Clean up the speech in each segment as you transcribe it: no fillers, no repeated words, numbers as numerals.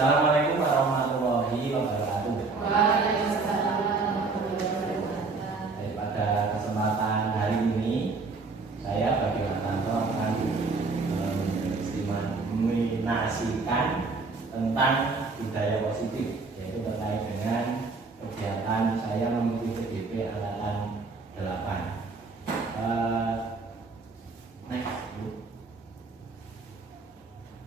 Assalamualaikum warahmatullahi wabarakatuh. Waalaikumsalam warahmatullahi wabarakatuh. Pada kesempatan hari ini, saya bagi Tanto akan mengistimasikan tentang budaya positif, yaitu terkait dengan kegiatan saya mengikuti PDP angkatan 8.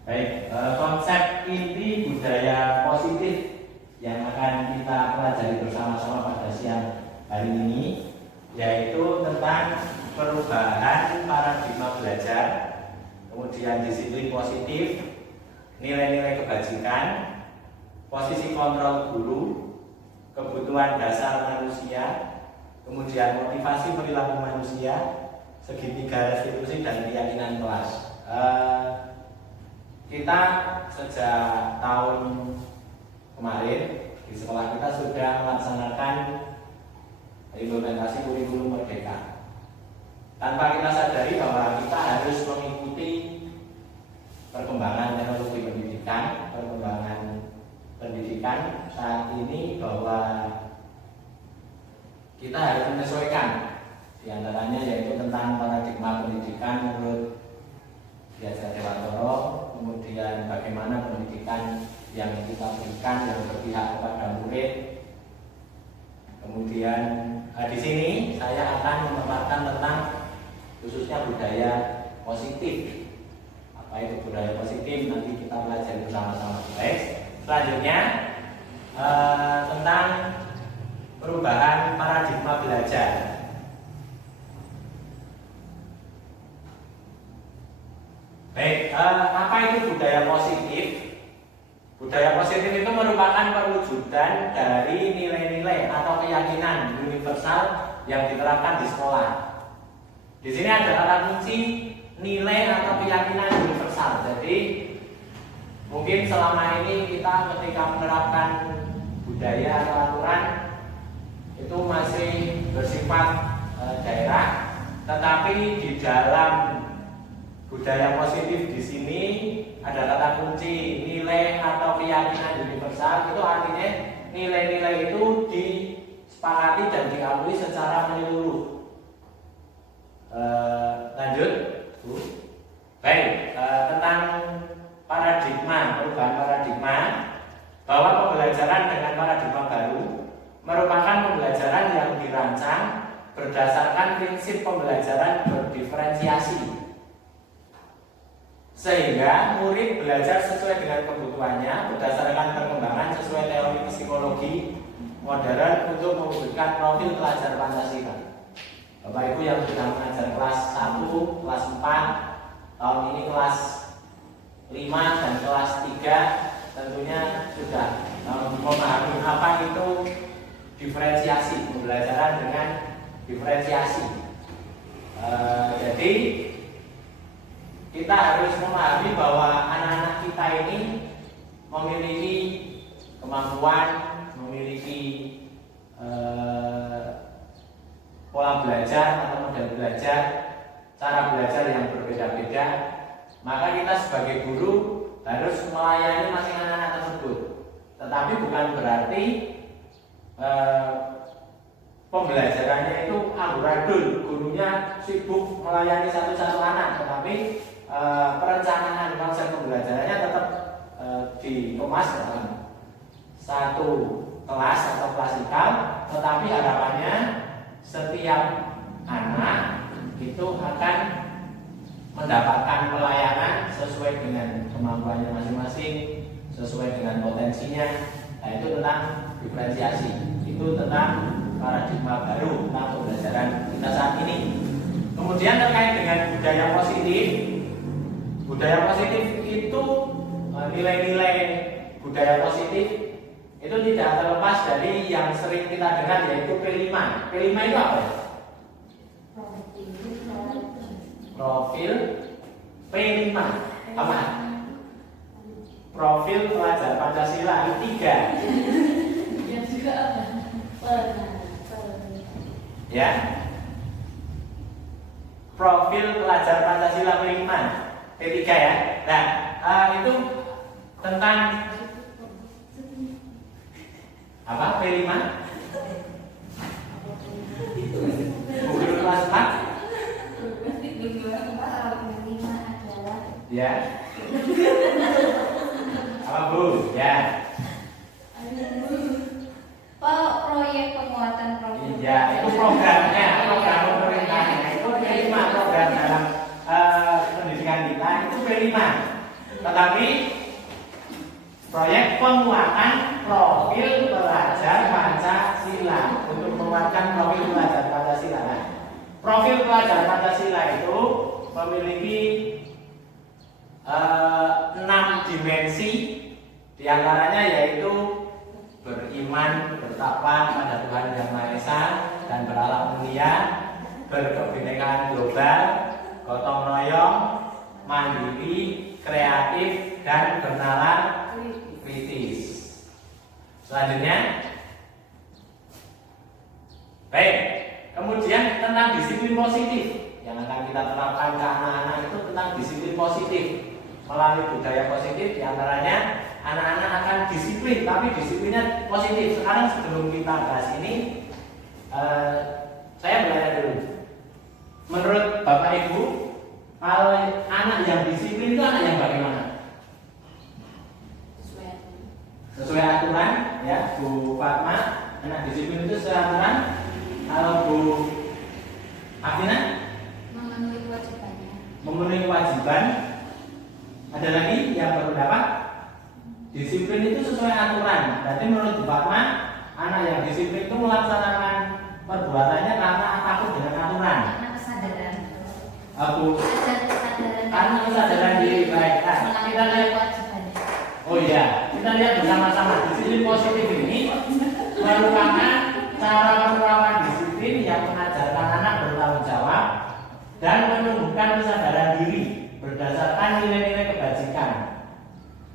Baik, konsep inti budaya positif yang akan kita pelajari bersama-sama pada siang hari ini yaitu tentang perubahan paradigma belajar, kemudian disiplin positif, nilai-nilai kebajikan, posisi kontrol guru, kebutuhan dasar manusia, kemudian motivasi perilaku manusia, segitiga restitusi dan keyakinan kelas. Kita sejak tahun kemarin di sekolah kita sudah melaksanakan implementasi kurikulum merdeka. Tanpa kita sadari bahwa kita harus mengikuti perkembangan teknologi pendidikan, perkembangan pendidikan saat ini, bahwa kita harus menyesuaikan. Di antaranya yaitu tentang paradigma pendidikan menurut Diajar Dewantoro, kemudian bagaimana pendidikan yang kita berikan yang berpihak kepada murid. Kemudian di sini saya akan memaparkan tentang khususnya budaya positif. Apa itu budaya positif? Nanti kita pelajari bersama-sama. Baik. Selanjutnya tentang perubahan paradigma belajar. Baik, apa itu budaya positif? Budaya positif itu merupakan perwujudan dari nilai-nilai atau keyakinan universal yang diterapkan di sekolah. Di sini ada kata kunci nilai atau keyakinan universal. Jadi mungkin selama ini kita ketika menerapkan budaya atau aturan itu masih bersifat daerah, tetapi di dalam budaya positif di sini ada kata kunci nilai atau keyakinan universal. Itu artinya nilai-nilai itu disepakati dan diakui secara menyeluruh. Lanjut, Bu. Baik, tentang paradigma, perubahan paradigma, bahwa pembelajaran dengan paradigma baru merupakan pembelajaran yang dirancang berdasarkan prinsip pembelajaran berdiferensiasi, sehingga murid belajar sesuai dengan kebutuhannya berdasarkan perkembangan sesuai teori psikologi modern untuk mewujudkan profil pelajar Pancasila. Bapak Ibu yang sudah mengajar kelas 1, kelas 4, tahun ini kelas 5 dan kelas 3 tentunya sudah memahami apa itu diferensiasi, pembelajaran dengan diferensiasi. Jadi kita harus memahami bahwa anak-anak kita ini memiliki kemampuan, memiliki pola belajar atau model belajar, cara belajar yang berbeda-beda. Maka kita sebagai guru harus melayani masing anak-anak tersebut. Tetapi bukan berarti pembelajarannya itu amburadul, gurunya sibuk melayani satu-satu anak, tetapi perencanaan konsep pembelajarannya tetap dikemas dalam satu kelas atau klasikal, tetapi harapannya setiap anak itu akan mendapatkan pelayanan sesuai dengan kemampuannya masing-masing, sesuai dengan potensinya. Nah, itu tentang diferensiasi, itu tentang paradigma baru tentang pembelajaran kita saat ini. Kemudian terkait dengan budaya positif. Budaya positif itu nilai-nilai budaya positif itu tidak terlepas dari yang sering kita dengar, yaitu P5. P5 itu apa ya? Profil P5 apa? Profil pelajar Pancasila itu 3. Yang juga apa? Ya. Profil pelajar Pancasila P5 P3 ya. Nah, itu tentang Proyek penguatan profil. Iya, itu programnya, program pemerintahnya itu P5 program dalam pendidikan kita itu P5. Tetapi proyek penguatan profil pelajar Pancasila untuk menguatkan profil pelajar Pancasila. Nah, profil pelajar Pancasila itu memiliki 6 dimensi, diantaranya yaitu beriman, bertakwa pada Tuhan Yang Maha Esa dan berakhlak mulia, berkebinekaan global, gotong royong, mandiri, kreatif, dan bernalar kritis. Selanjutnya, baik. Kemudian tentang disiplin positif yang akan kita terapkan ke anak-anak itu tentang disiplin positif melalui budaya positif, diantaranya anak-anak akan disiplin, tapi disiplinnya positif. Sekarang sebelum kita bahas ini, saya bertanya dulu. Menurut Bapak Ibu, kalau anak yang disiplin itu anak yang bagaimana? Sesuai aturan, ya Bu Fatma. Anak disiplin itu sesuai aturan. Kalau Bu Afina? Memenuhi kewajibannya. Memenuhi kewajiban. Ada lagi yang berpendapat disiplin itu sesuai aturan. Berarti menurut Bu Fatma, anak yang disiplin itu melaksanakan perbuatannya karena takut dengan aturan. Karena kesadaran. Aku Kesadaran. karena kesadaran diri baik. Nah, kita lihat. Kewajibannya. Oh iya, kita lihat bersama-sama. Disiplin positif ini merupakan cara penerapan disiplin yang mengajarkan anak bertanggung jawab dan menumbuhkan kesadaran diri berdasarkan nilai-nilai kebajikan.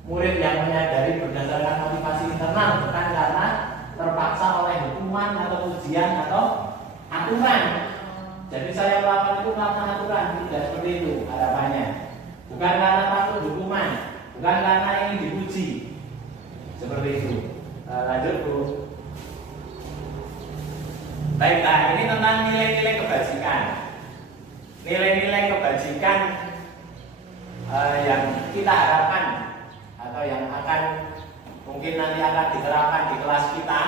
Murid yang menyadari berdasarkan motivasi internal, bukan karena terpaksa oleh hukuman atau ujian atau aturan. Jadi saya melakukan itu karena aturan, tidak seperti itu harapannya. Bukan karena takut hukuman, bukan karena ingin dipuji. Seperti itu. Lanjut Bu. Baik, nah ini tentang nilai-nilai kebajikan. Nilai-nilai kebajikan yang kita harapkan atau yang akan mungkin nanti akan diterapkan di kelas kita.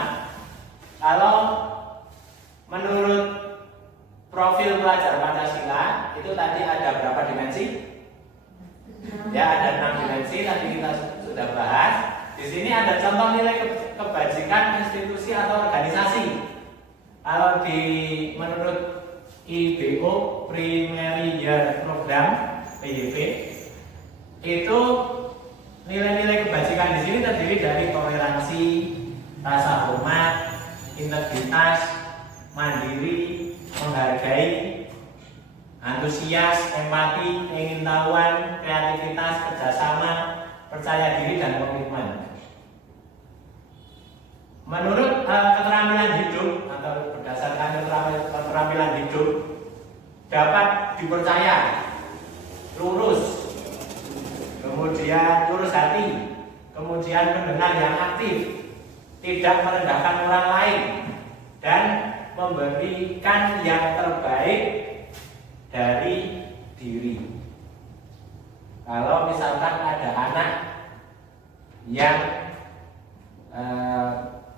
Kalau menurut profil pelajar Pancasila itu tadi ada berapa dimensi? Ya, ada 6 dimensi tadi kita sudah bahas. Di sini ada contoh nilai kebajikan institusi atau organisasi. Kalau menurut IBO Primary Year Program PYP itu nilai-nilai kebajikan di sini terdiri dari toleransi, rasa hormat, integritas, mandiri, menghargai, antusias, empati, keingintahuan, kreativitas, kerjasama, percaya diri, dan komitmen. Menurut keterampilan hidup atau berdasarkan keterampilan hidup dapat dipercaya, lurus, kemudian lurus hati, kemudian pendengar yang aktif, tidak merendahkan orang lain, dan memberikan yang terbaik dari diri. Kalau misalkan ada anak yang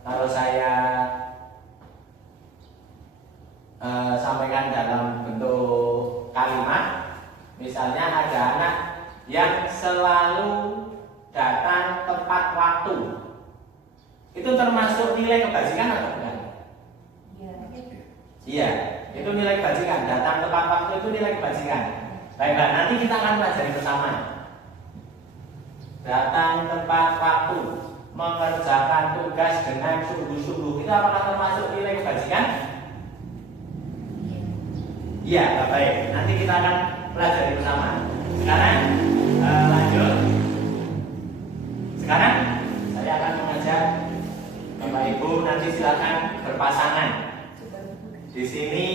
kalau saya sampaikan dalam bentuk kalimat, misalnya ada anak yang selalu datang tepat waktu, itu termasuk nilai kebajikan atau bukan? Iya, itu nilai kebajikan. Datang tepat waktu itu nilai kebajikan. Baiklah, nanti kita akan pelajari bersama. Datang tepat waktu, mengerjakan tugas dengan sungguh-sungguh, itu apakah termasuk nilai kebajikan? Iya, baik. Nanti kita akan pelajari bersama. Sekarang lanjut. Sekarang saya akan mengajak Bapak Ibu nanti silakan berpasangan. Di sini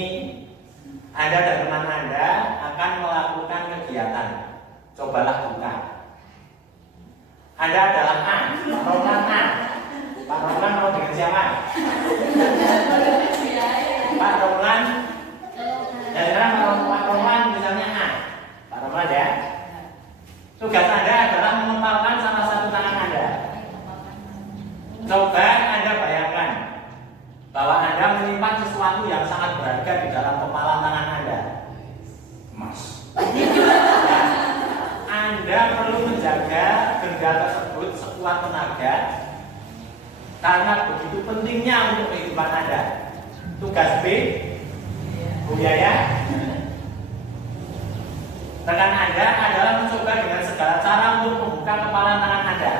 Anda dan teman Anda akan melakukan kegiatan. Cobalah buka. Anda adalah A, Pak Roman A. Pak Roman mau dengan siapa? Pak Roman. Ya sekarang Pak Roman misalnya A. Pak Roman ya. Tugas Anda adalah mengepalkan salah satu tangan Anda. Coba Anda bayangkan bahwa Anda menyimpan sesuatu yang sangat berharga di dalam kepalan tangan Anda. Emas. Anda perlu menjaga benda tersebut sekuat tenaga karena begitu pentingnya untuk kehidupan Anda. Tugas B, Bu Yaya, rekan Anda adalah mencoba dengan segala cara untuk membuka kepalan tangan Anda.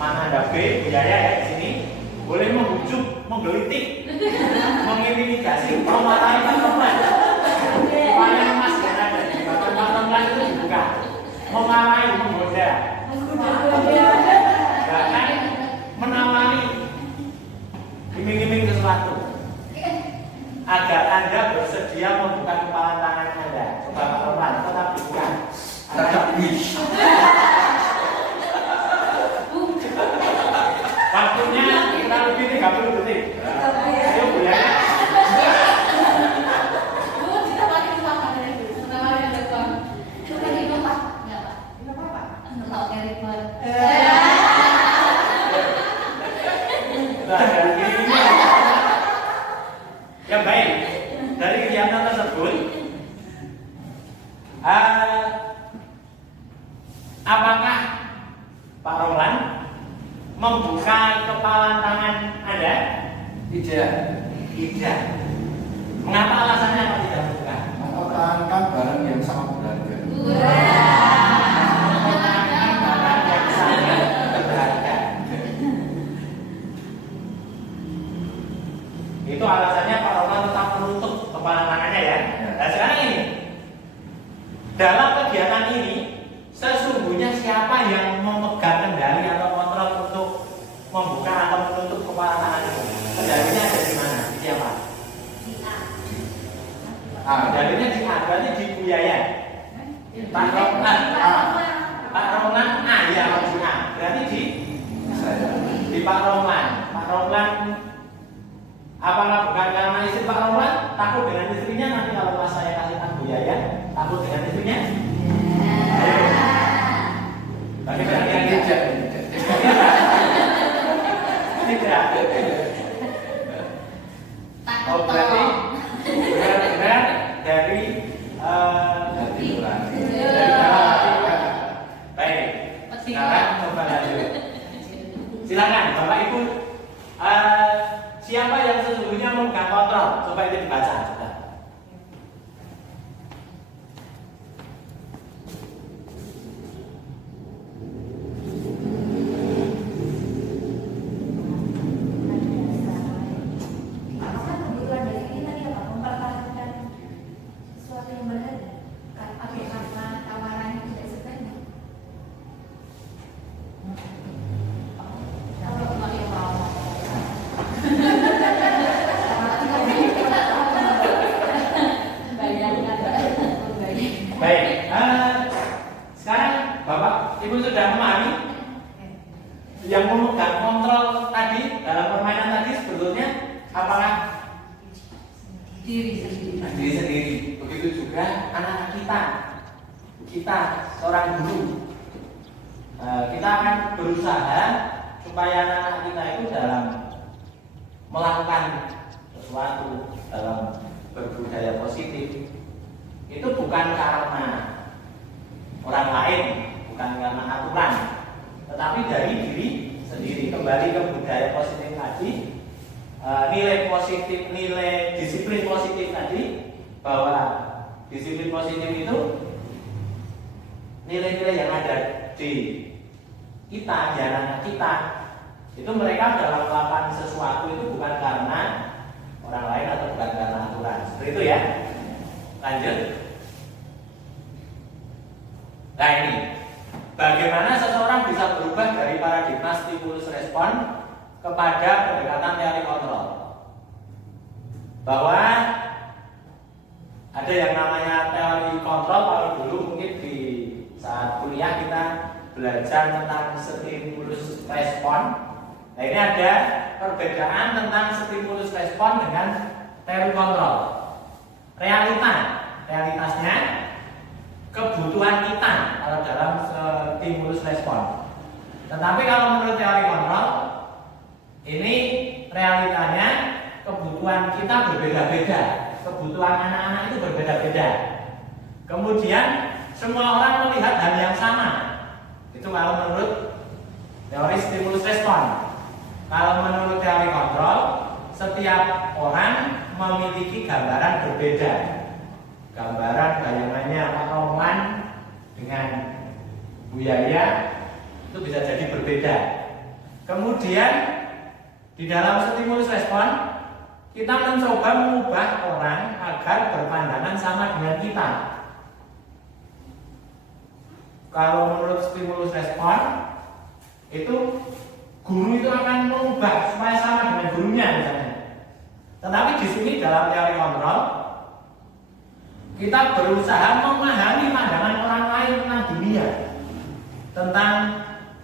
Mana Anda B, Bu Yaya ya di sini boleh membujuk, menggelitik, mengintimidasi, memarahi teman-teman. Supaya emas yang ada di bagian teman-teman itu dibuka, memarahi, menggoda, bahkan menawari, iming-iming sesuatu agar Anda bersedia membuka kepala tangan Anda. Coba Pak Roman, tetap dibuka. Tetap bisa. Waktunya kurang lebih 30 detik. Ayo Bu ya. Ya baik, dari kegiatan tersebut, apakah Pak Roland membuka kepalan tangan Anda? Tidak. Tidak. Mengapa alasannya Pak tidak membuka? Mempertahankan barang yang sangat berharga. Mempertahankan barang yang sangat berharga. Itu alasannya Pak Roland tetap menutup kepala tangannya ya. Nah sekarang ini, dalam kegiatan ini sesungguhnya siapa yang memegang kendali atau kontrol untuk membuka atau menutup kepala tangan itu? Kendalinya ada di mana? Di siapa? Kendalinya di A, berarti di Bu Yaya. Pak Roland A. Pak Roland A, ya Pak A. Berarti di Saya. di Pak Roland. Pak Roland, apakah bukan karena istri Pak Roland takut dengan istrinya? Nanti kalau pas saya kasih tahu Bu Yaya takut dengan istrinya? Ayo. Bagaimana kira-kira? Tidak. Oh berarti benar-benar dari Hati nurani. baik. Sekarang coba lanjut. Silakan Bapak Ibu. Siapa yang sesungguhnya memegang kontrol? Coba itu dibaca. Coba. Baik, sekarang Bapak Ibu sudah memahami yang memegang kontrol tadi dalam permainan tadi sebetulnya apakah Diri sendiri. diri sendiri. Begitu juga anak kita seorang guru, kita akan berusaha supaya anak kita itu dalam melakukan sesuatu, dalam berbudaya positif itu bukan karena orang lain, bukan karena aturan, tetapi dari diri sendiri. Kembali ke budaya positif tadi, nilai positif, nilai disiplin positif tadi, bahwa disiplin positif itu nilai-nilai yang ada di kita, di anak kita, itu mereka dalam melakukan sesuatu itu bukan karena orang lain atau bukan karena aturan. Seperti itu ya. Lanjut. Nah ini, bagaimana seseorang bisa berubah dari paradigma stimulus respon kepada pendekatan teori kontrol? Bahwa ada yang namanya teori kontrol. Kalau dulu mungkin di saat kuliah kita belajar tentang stimulus respon. Nah ini ada perbedaan tentang stimulus respon dengan teori kontrol. Realitasnya kebutuhan kita kalau dalam stimulus respon. Tetapi kalau menurut teori kontrol, Ini realitanya kebutuhan kita berbeda-beda, kebutuhan anak-anak itu berbeda-beda. Kemudian semua orang melihat hal yang sama. Itu kalau menurut teori stimulus respon. Kalau menurut teori kontrol, setiap orang memiliki gambaran berbeda. Gambaran bayangannya Pak Roman dengan Bu Yaya itu bisa jadi berbeda. Kemudian di dalam stimulus respon kita mencoba mengubah orang agar berpandangan sama dengan kita. Kalau menurut stimulus respon itu guru itu akan mengubah supaya sama dengan gurunya misalnya. Tetapi di sini dalam teori kontrol kita berusaha memahami pandangan orang lain tentang dunia, tentang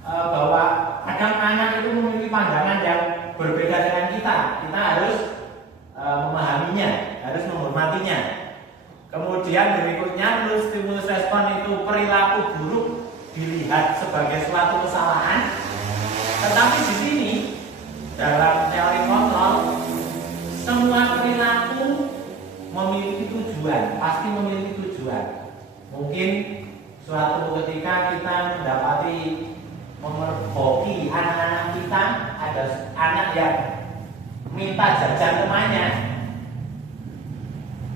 bahwa kadang anak itu memiliki pandangan yang berbeda dengan kita. Kita harus memahaminya, harus menghormatinya. Kemudian berikutnya menurut stimulus respon itu perilaku buruk dilihat sebagai suatu kesalahan. Tetapi di sini dalam teori kontrol semua perilaku memiliki tujuan, pasti memiliki tujuan. Mungkin suatu ketika kita mendapati memergoki anak-anak kita, ada anak yang minta jajan temannya,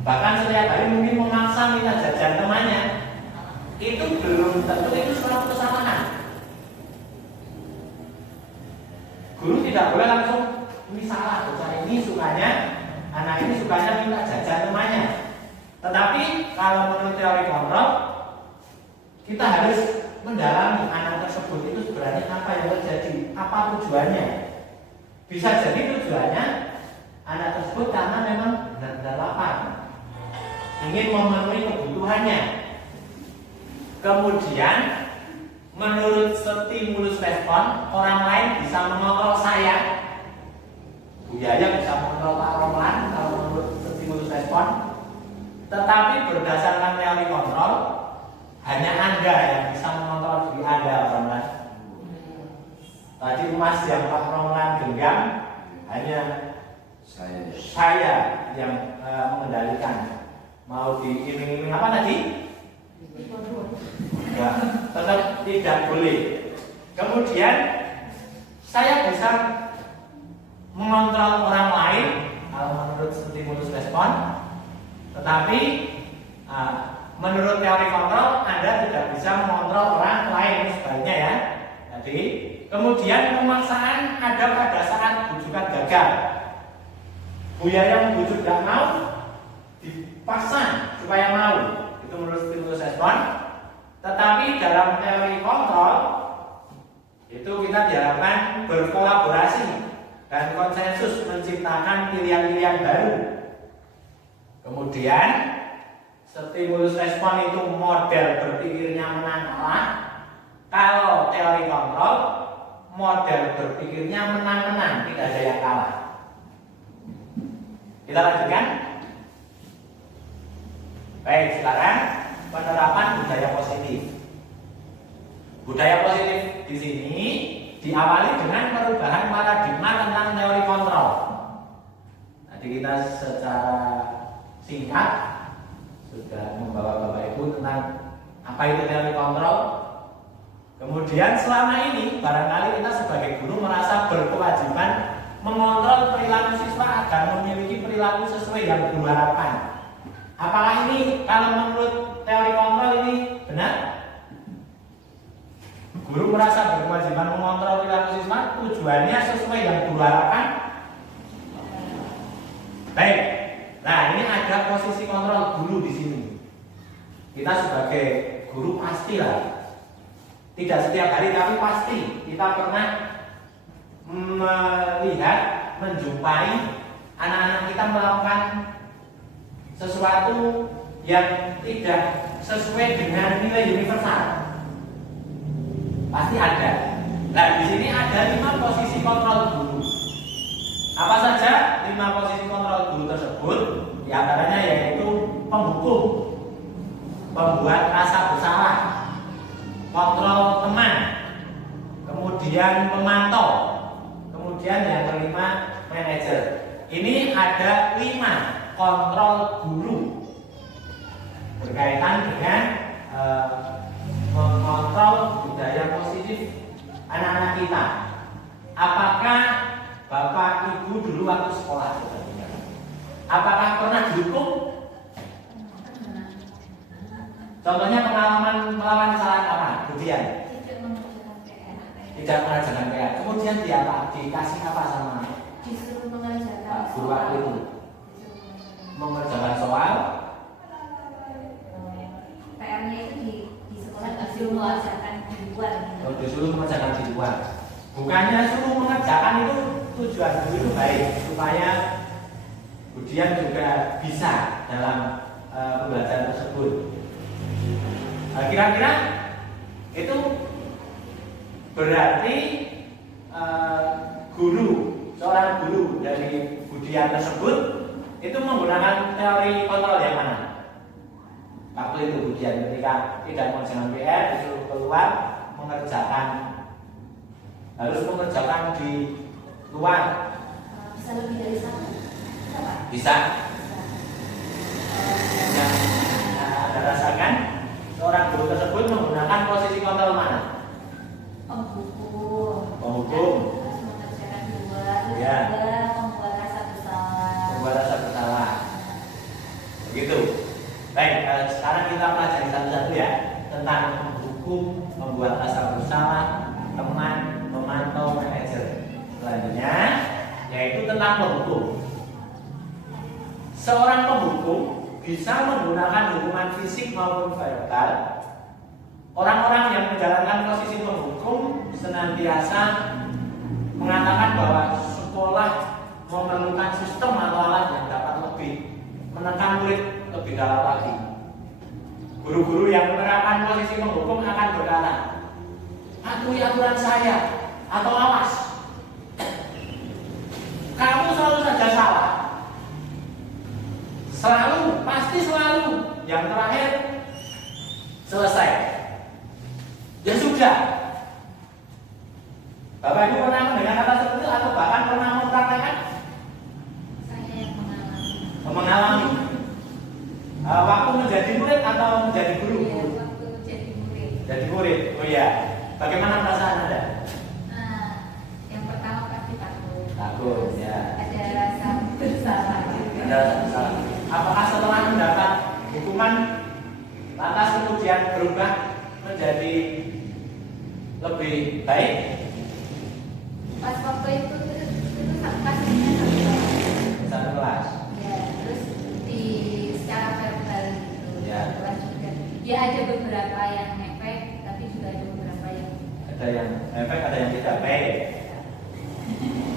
bahkan setiap hari mungkin memaksa minta jajan temannya, itu belum tentu itu suatu kesalahan. Guru tidak boleh langsung ini salah, bocah ini sukanya, anak ini sukanya minta jajan temannya. Tetapi kalau menurut teori kontrol, kita harus mendalami anak tersebut itu sebenarnya apa yang terjadi, apa tujuannya. Bisa jadi tujuannya anak tersebut karena memang benar-benar lapar, ingin memenuhi kebutuhannya. Kemudian menurut stimulus respon, orang lain bisa mengontrol saya. Bu Yaya bisa mengontrol Pak Roman kalau menurut stimulus respon. Tetapi berdasarkan teori kontrol, hanya Anda yang bisa mengontrol diri Anda, Roman. Tadi emas yang Pak Roman genggam, hanya saya yang mengendalikan. Mau diiming-iming apa tadi? Ya, tetap tidak boleh. Kemudian saya bisa mengontrol orang lain kalau menurut stimulus respon, tetapi menurut teori kontrol Anda tidak bisa mengontrol orang lain, sebaliknya ya. Jadi kemudian pemaksaan ada pada saat bujukan gagal. Bu Yaya membujuk tidak mau, dipaksa supaya mau. Itu menurut stimulus respon. Tetapi dalam teori kontrol itu kita diharapkan berkolaborasi dan konsensus menciptakan pilihan-pilihan baru. Kemudian stimulus respon itu model berpikirnya menang kalah. Kalau teori kontrol model berpikirnya menang-menang, tidak ada yang kalah. Kita lanjutkan. Baik, sekarang penerapan budaya positif. Budaya positif di sini diawali dengan perubahan paradigma tentang teori kontrol. Tadi kita secara singkat sudah membawa Bapak Ibu tentang apa itu teori kontrol. Kemudian selama ini barangkali kita sebagai guru merasa berkewajiban mengontrol perilaku siswa agar memiliki perilaku sesuai yang guru harapkan. Apakah ini kalau menurut teori kontrol ini benar? Guru merasa berkewajiban mengontrol perilaku siswa, tujuannya sesuai yang guru harapkan. Baik, nah ini ada posisi kontrol guru di sini. Kita sebagai guru pastilah, tidak setiap hari tapi pasti kita pernah melihat, menjumpai anak-anak kita melakukan sesuatu yang tidak sesuai dengan nilai universal. Pasti ada. Nah, di sini ada 5 posisi kontrol guru. Apa saja 5 posisi kontrol guru tersebut? Di antaranya yaitu penghukum, pembuat rasa bersalah, kontrol teman, kemudian pemantau, kemudian yang ini ada 5 kontrol guru berkaitan dengan mengontrol budaya positif anak-anak kita. Apakah Bapak Ibu dulu waktu sekolah? Apakah pernah dihukum? Contohnya pengalaman melawan kesalahan apa? Kemudian tidak mengerjakan PR. Kemudian dia apa? Dikasih apa sama disuruh mengerjakan guru waktu itu? Mengerjakan soal. PR-nya itu di sekolah disuruh mengerjakan di luar. Oh, disuruh mengerjakan di luar. Bukannya suruh mengerjakan itu tujuan guru itu baik supaya kemudian juga bisa dalam pembelajaran tersebut. Kira-kira itu berarti seorang guru dari Budian tersebut itu menggunakan teori kontrol yang mana? Waktu itu Budian ketika tidak mengerjakan PR disuruh keluar harus mengerjakan di luar. Bisa lebih dari satu? Bisa, Pak? Bisa. Yang Anda rasakan seorang guru tersebut menggunakan posisi kontrol mana? Penghukum. Terus mengerjakan di luar. Terus Ya. juga membuat rasa bersalah. Membuat rasa bersalah. Begitu. Baik, sekarang kita pelajari satu-satu ya tentang menghukum, membuat rasa bersalah, teman, memantau, manajer. Selanjutnya yaitu tentang penghukum. Seorang penghukum bisa menggunakan hukuman fisik maupun verbal. Orang-orang yang menjalankan posisi penghukum senantiasa mengatakan bahwa sekolah memerlukan sistem atau alat yang dapat lebih menekan murid lebih dalam lagi. Guru-guru yang menerapkan posisi penghukum akan berkata, "Patuhi aturan saya," atau "Awas, kamu selalu saja salah." Selalu, pasti selalu. Yang terakhir, selesai. Ya sudah. Bapak Ibu pernah mendengar kata seperti itu atau bahkan pernah mempraktekkan? Saya yang mengalami. Mengalami. Waktu menjadi murid atau menjadi guru? Iya, waktu jadi murid. Jadi murid. Oh iya. Bagaimana perasaan Anda? Nah, yang pertama pasti takut. Takut, ya. Ada rasa bersalah juga. Ada salah. Apakah setelah mendapat hukuman lantas kemudian berubah menjadi lebih baik? Pas waktu itu kasusnya Satu kelas. ya, terus secara verbal gitu. Ya. Verbal juga. Ya ada beberapa yang efek, tapi juga ada beberapa yang Ada yang efek, ada yang tidak baik.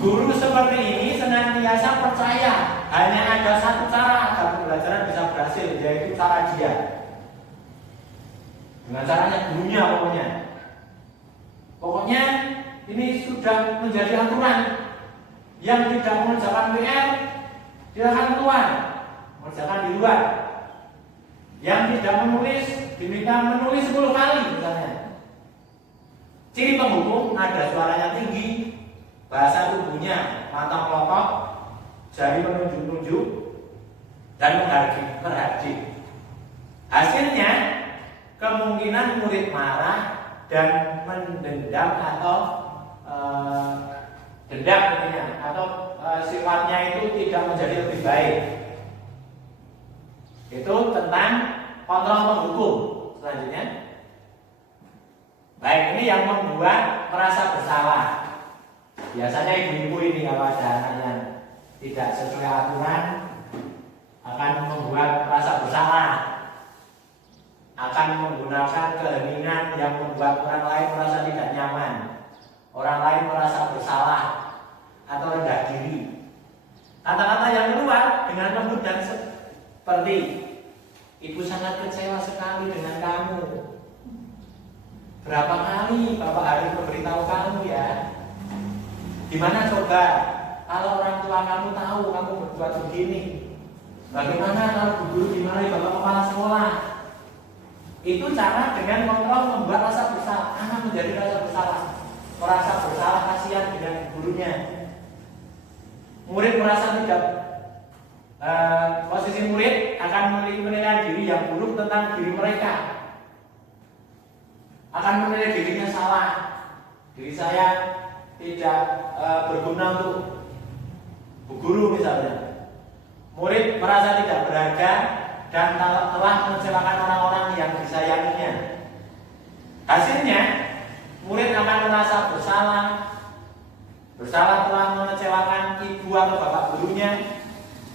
Guru seperti ini senantiasa percaya hanya ada satu cara agar pembelajaran bisa berhasil, yaitu cara dia. Dengan caranya gurunya pokoknya. Pokoknya ini sudah menjadi aturan. Yang tidak mengerjakan PR silakan keluar, mengerjakan di luar. Yang tidak menulis diminta menulis 10 kali misalnya. Ciri penghukum nada suaranya tinggi, bahasa tubuhnya mata melotot, jari menunjuk-nunjuk, dan menghardik. Hasilnya kemungkinan murid marah dan mendendam atau dendam atau sifatnya itu tidak menjadi lebih baik. Itu tentang kontrol penghukum. Selanjutnya, baik, ini yang membuat merasa bersalah. Biasanya ibu-ibu ini kalau ada anak yang tidak sesuai aturan akan membuat merasa bersalah, akan menggunakan keheningan yang membuat orang lain merasa tidak nyaman, orang lain merasa bersalah atau rendah diri. Kata-kata yang keluar dengan lembut dan seperti, "Ibu sangat kecewa sekali dengan kamu. Berapa kali Bapak harus memberitahu kamu ya? Gimana coba kalau orang tua kamu tahu kamu berbuat begini? Bagaimana kalau guru dimarahi Bapak kepala sekolah?" Itu cara dengan kontrol membuat rasa bersalah. Anak menjadi rasa bersalah, merasa bersalah, kasihan dengan gurunya. murid merasa tidak posisi murid akan menilai diri yang buruk tentang diri mereka, akan menilai dirinya salah, diri saya tidak berguna untuk bu guru misalnya. Murid merasa tidak berharga dan telah mengecewakan orang-orang yang disayanginya. Hasilnya, murid akan merasa bersalah telah mengecewakan ibu atau bapak gurunya.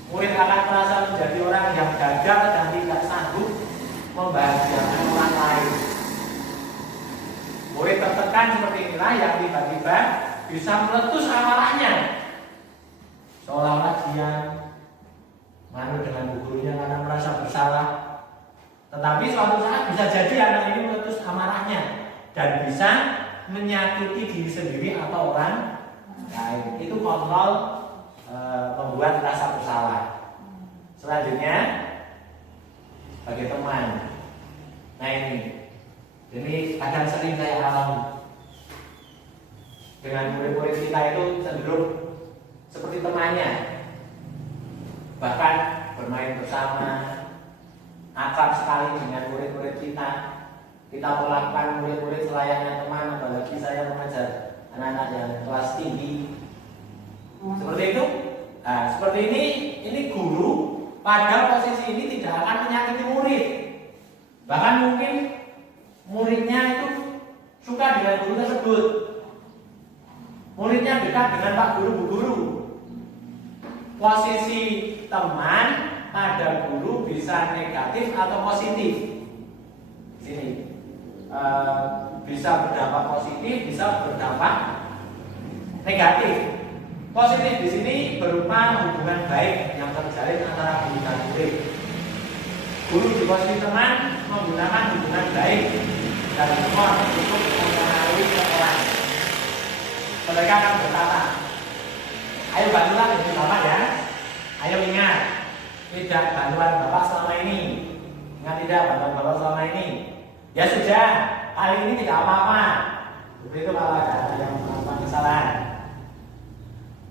Murid akan merasa menjadi orang yang gagal dan tidak sanggup membahagiakan orang lain. Murid tertekan seperti inilah yang tiba-tiba bisa meletus amarahnya, seolah-olah dia malu dengan bu gurunya karena merasa bersalah. Tetapi suatu saat bisa jadi anak ini meletus amarahnya dan bisa menyakiti diri sendiri atau orang lain. Itu kontrol membuat rasa bersalah. Selanjutnya sebagai teman. Nah ini kadang sering saya alami dengan murid-murid kita itu cenderung seperti temannya, bahkan bermain bersama, akrab sekali dengan murid-murid kita. Kita perlakukan murid-murid selayaknya teman, apalagi saya mengajar anak-anak yang kelas tinggi. Seperti itu. Nah, seperti ini guru pada posisi ini tidak akan menyakiti murid. Bahkan mungkin muridnya itu suka dengan guru tersebut. Muridnya dekat dengan pak guru, bu guru. Posisi teman pada guru bisa negatif atau positif. Di sini bisa berdampak positif, bisa berdampak negatif. Positif di sini berupa hubungan baik yang terjalin antara guru dan murid. Guru di posisi teman menggunakan hubungan baik dan humor untuk mempengaruhi seseorang. Mereka akan berkata, ayo bantulah dari bapak ya. Ayo ingat, tidak bantuan bapak selama ini. Ingat tidak bantuan bapak selama ini. Ya sudah, kali ini tidak apa-apa. Begitu kalau ada yang melakukan kesalahan.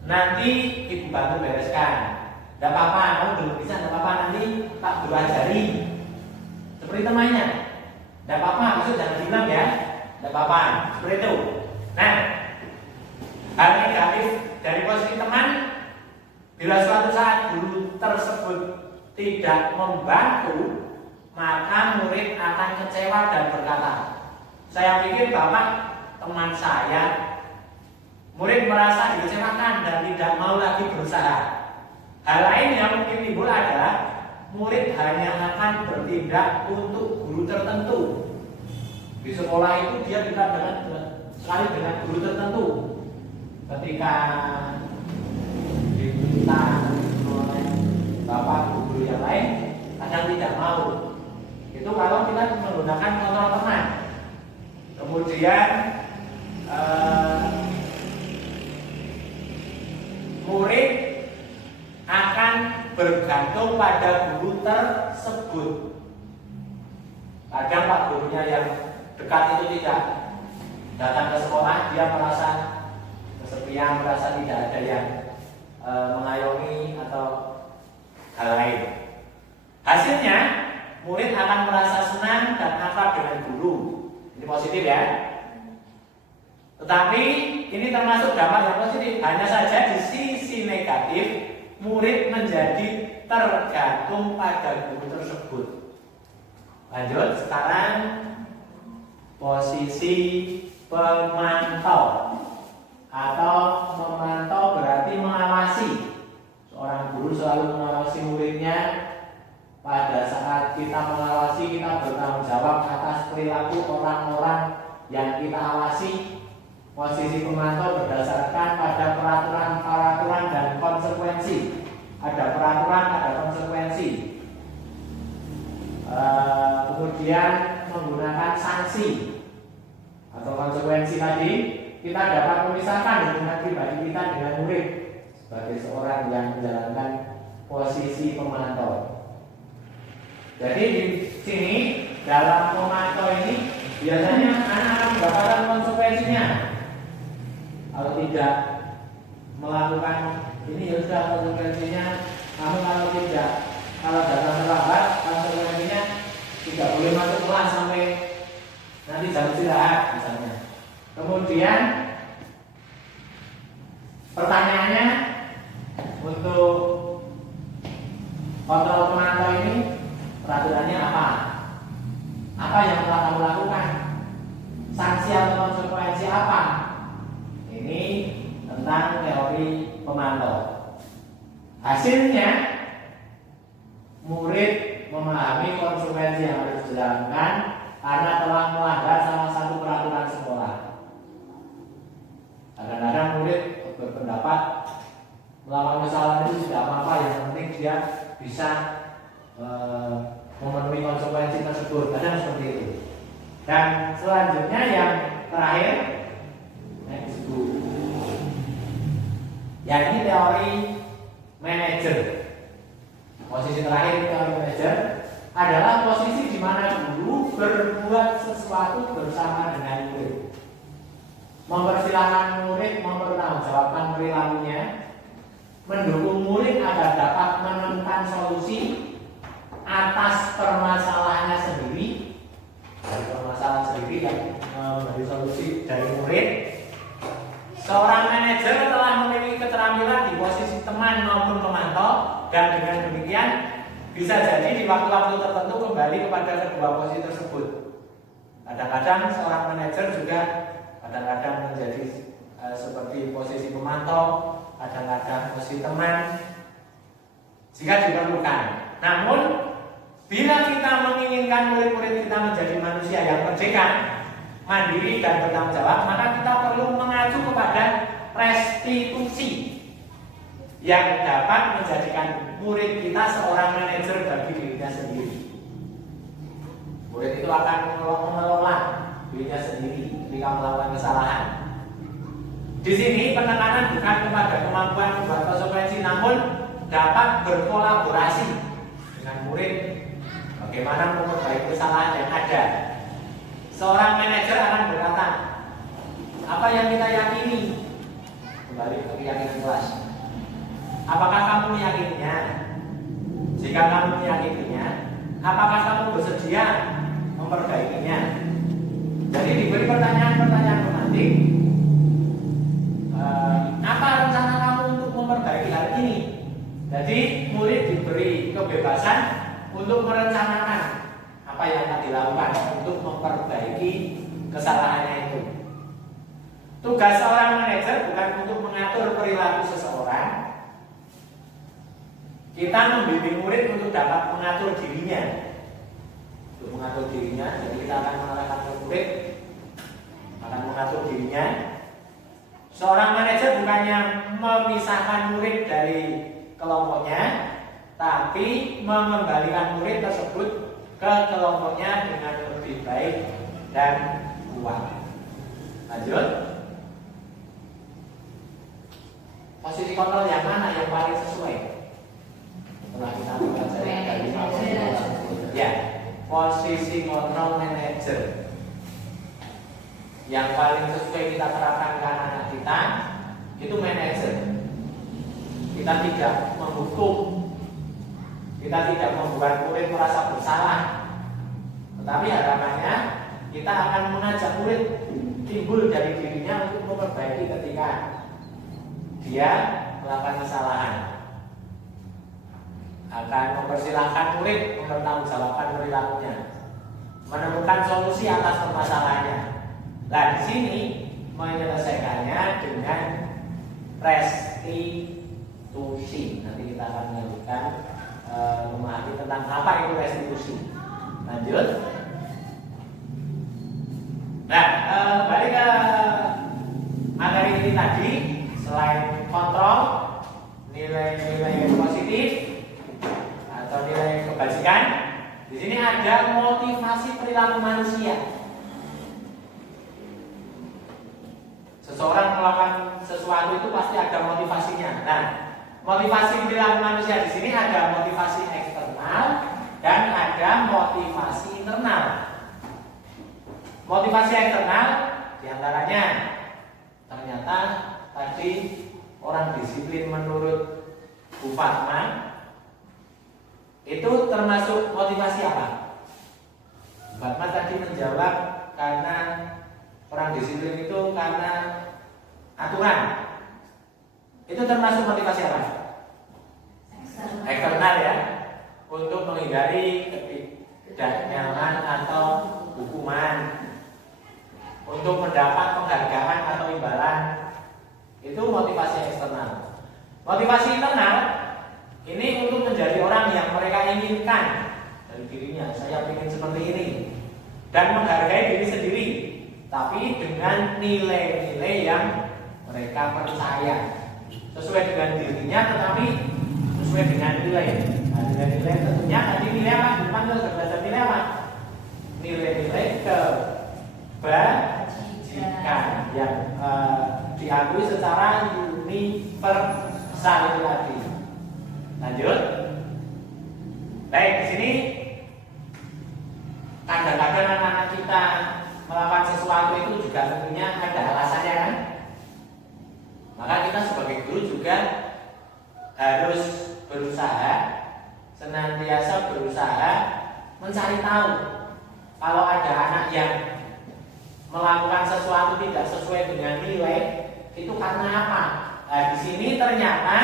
Nanti ibu bantu bereskan. Tidak apa-apa, kamu belum bisa, tidak apa-apa, nanti pak guru ajari. Seperti temannya. Tidak apa-apa, maksud jangan bilang ya. Tidak apa-apa, seperti itu. Nah, hal negatif dari posisi teman, bila suatu saat guru tersebut tidak membantu, maka murid akan kecewa dan berkata, saya pikir bapak teman saya. Murid merasa dikecewakan dan tidak mau lagi berusaha. Hal lain yang mungkin timbul adalah murid hanya akan bertindak untuk guru tertentu. Di sekolah itu dia dekat sekali dengan guru tertentu. Ketika diminta oleh bapak guru yang lain, kadang tidak mau. Itu kalau kita menggunakan kontrol teman. Kemudian murid akan bergantung pada guru tersebut. Kadang pak gurunya yang dekat itu tidak datang ke sekolah, dia merasa kesepian, merasa tidak ada yang mengayomi atau hal lain. Hasilnya, murid akan merasa senang dan akrab dengan guru. Ini positif ya. Tetapi ini termasuk dampak yang positif. Hanya saja di sisi negatif, murid menjadi tergantung pada guru tersebut. Lanjut, sekarang posisi pemantau. Atau memantau berarti mengawasi. Seorang guru selalu mengawasi muridnya. Pada saat kita mengawasi, kita bertanggung jawab atas perilaku orang-orang yang kita awasi. Posisi pemantau berdasarkan pada peraturan dan konsekuensi. Ada peraturan, ada konsekuensi. Kemudian menggunakan sanksi atau konsekuensi tadi, kita dapat memisahkan hubungan pribadi kita dengan murid sebagai seorang yang menjalankan posisi pemantau. Jadi di sini dalam pemantau ini biasanya anak akan mendapatkan konsekuensinya. Kalau tidak melakukan ini ya sudah konsekuensinya. Namun kalau datang terlambat, konsekuensinya tidak boleh masuk kelas sampai nanti jam istirahat misalnya. Kemudian pertanyaannya, untuk kontrol pemantau ini peraturannya apa? Apa yang telah kamu lakukan? Sanksi atau konsekuensi apa? Ini tentang teori pemantau. Hasilnya, murid memahami konsekuensi yang harus dijalankan karena telah melanggar salah satu peraturan sekolah. Kadang-kadang murid berpendapat melakukan kesalahan itu tidak apa-apa, yang penting dia bisa memenuhi konsekuensi tersebut. Kadang seperti itu. Dan selanjutnya yang terakhir, yang ini teori manajer. Posisi terakhir teori manajer adalah posisi di mana guru berbuat sesuatu bersama dengan murid, mempersilahkan murid mempertanggungjawabkan perilakunya, mendukung murid agar dapat menemukan solusi atas permasalahannya sendiri, dari permasalahan sendiri dan memberi solusi dari murid. Seorang manajer telah memiliki keterampilan di posisi teman maupun pemantau, dan dengan demikian bisa jadi di waktu-waktu tertentu kembali kepada kedua posisi tersebut. Kadang-kadang seorang manajer juga kadang-kadang menjadi seperti posisi pemantau, kadang-kadang posisi teman jika diperlukan. Namun bila kita menginginkan murid-murid kita menjadi manusia yang merdeka, mandiri dan bertanggung jawab, maka kita perlu mengacu kepada restitusi yang dapat menjadikan murid kita seorang manajer bagi dirinya sendiri. Murid itu akan mengelola dirinya sendiri ketika melakukan kesalahan. Di sini penekanan bukan kepada kemampuan membuat konsekuensi, namun dapat berkolaborasi dengan murid bagaimana memperbaiki kesalahan yang ada. Seorang manajer akan berkata, apa yang kita yakini? Kembali ke keyakinan kelas. Apakah kamu meyakininya? Jika kamu meyakininya, apakah kamu bersedia memperbaikinya? Jadi diberi pertanyaan-pertanyaan romantik. Apa rencana kamu untuk memperbaiki hal ini? Jadi murid diberi kebebasan untuk merencanakan apa yang akan dilakukan untuk memperbaiki kesalahannya itu. Tugas seorang manajer bukan untuk mengatur perilaku seseorang. Kita membimbing murid untuk dapat mengatur dirinya. Untuk mengatur dirinya, jadi kita akan mengarahkan murid akan mengatur dirinya. Seorang manajer bukannya memisahkan murid dari kelompoknya, tapi mengembalikan murid tersebut ke kelompoknya dengan lebih baik dan kuat. Lanjut. Posisi kontrol yang mana yang paling sesuai? Setelah kita pelajari dari ya, posisi kontrol manajer yang paling sesuai kita terapkan ke anak kita itu manajer. Kita tidak menghukum, kita tidak membuat murid merasa bersalah, tetapi harapannya kita akan mengajak murid timbul dari dirinya untuk memperbaiki ketika dia melakukan kesalahan. Akan mempersilahkan murid mempertanggungjawabkan perilakunya, menemukan solusi atas permasalahannya. Nah, di sini menyelesaikannya dengan restitusi. Nanti kita akan melanjutkan memahami tentang apa itu restitusi. Lanjut. Nah, balik ke materi ini tadi. Selain kontrol, nilai-nilai positif atau nilai kebajikan, di sini ada motivasi perilaku manusia. Seseorang melakukan sesuatu itu pasti ada motivasinya. Nah, motivasi perilaku manusia di sini ada motivasi eksternal dan ada motivasi internal. Motivasi eksternal diantaranya ternyata tadi orang disiplin menurut Bu Fatma itu termasuk motivasi apa? Bu Fatma tadi menjawab karena orang disiplin itu karena aturan. Itu termasuk motivasi apa? Eksternal ya, untuk menghindari tidak nyaman atau hukuman, untuk mendapat penghargaan atau imbalan. Itu motivasi eksternal. Motivasi internal ini untuk menjadi orang yang mereka inginkan dari dirinya. Saya ingin seperti ini dan menghargai diri sendiri, tapi dengan nilai-nilai yang mereka percaya, sesuai dengan dirinya tetapi sesuai dengan nilai. Nah, nilai-nilai tentunya tadi nilai apa? Dipanggil berdasar nilai apa? Nilai-nilai kebajikan yang diakui secara universal itu tadi. Lanjut. Baik, di sini kadang-kadang anak-anak kita melakukan sesuatu itu juga tentunya ada alasannya kan? Maka kita sebagai guru juga harus berusaha, senantiasa berusaha mencari tahu kalau ada anak yang melakukan sesuatu tidak sesuai dengan nilai itu karena apa. Nah, di sini ternyata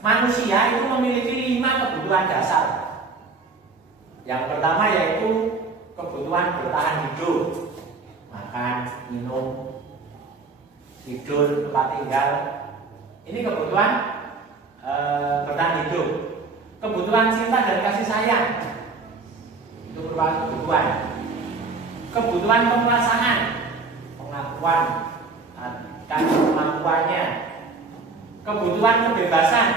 manusia itu memiliki 5 kebutuhan dasar. Yang pertama yaitu kebutuhan bertahan hidup, makan, minum, tidur, tempat tinggal. Ini kebutuhan bertahan hidup. Kebutuhan cinta dan kasih sayang itu merupakan kebutuhan. Kebutuhan penguasaan, pengakuan akan kemampuannya. Kebutuhan kebebasan,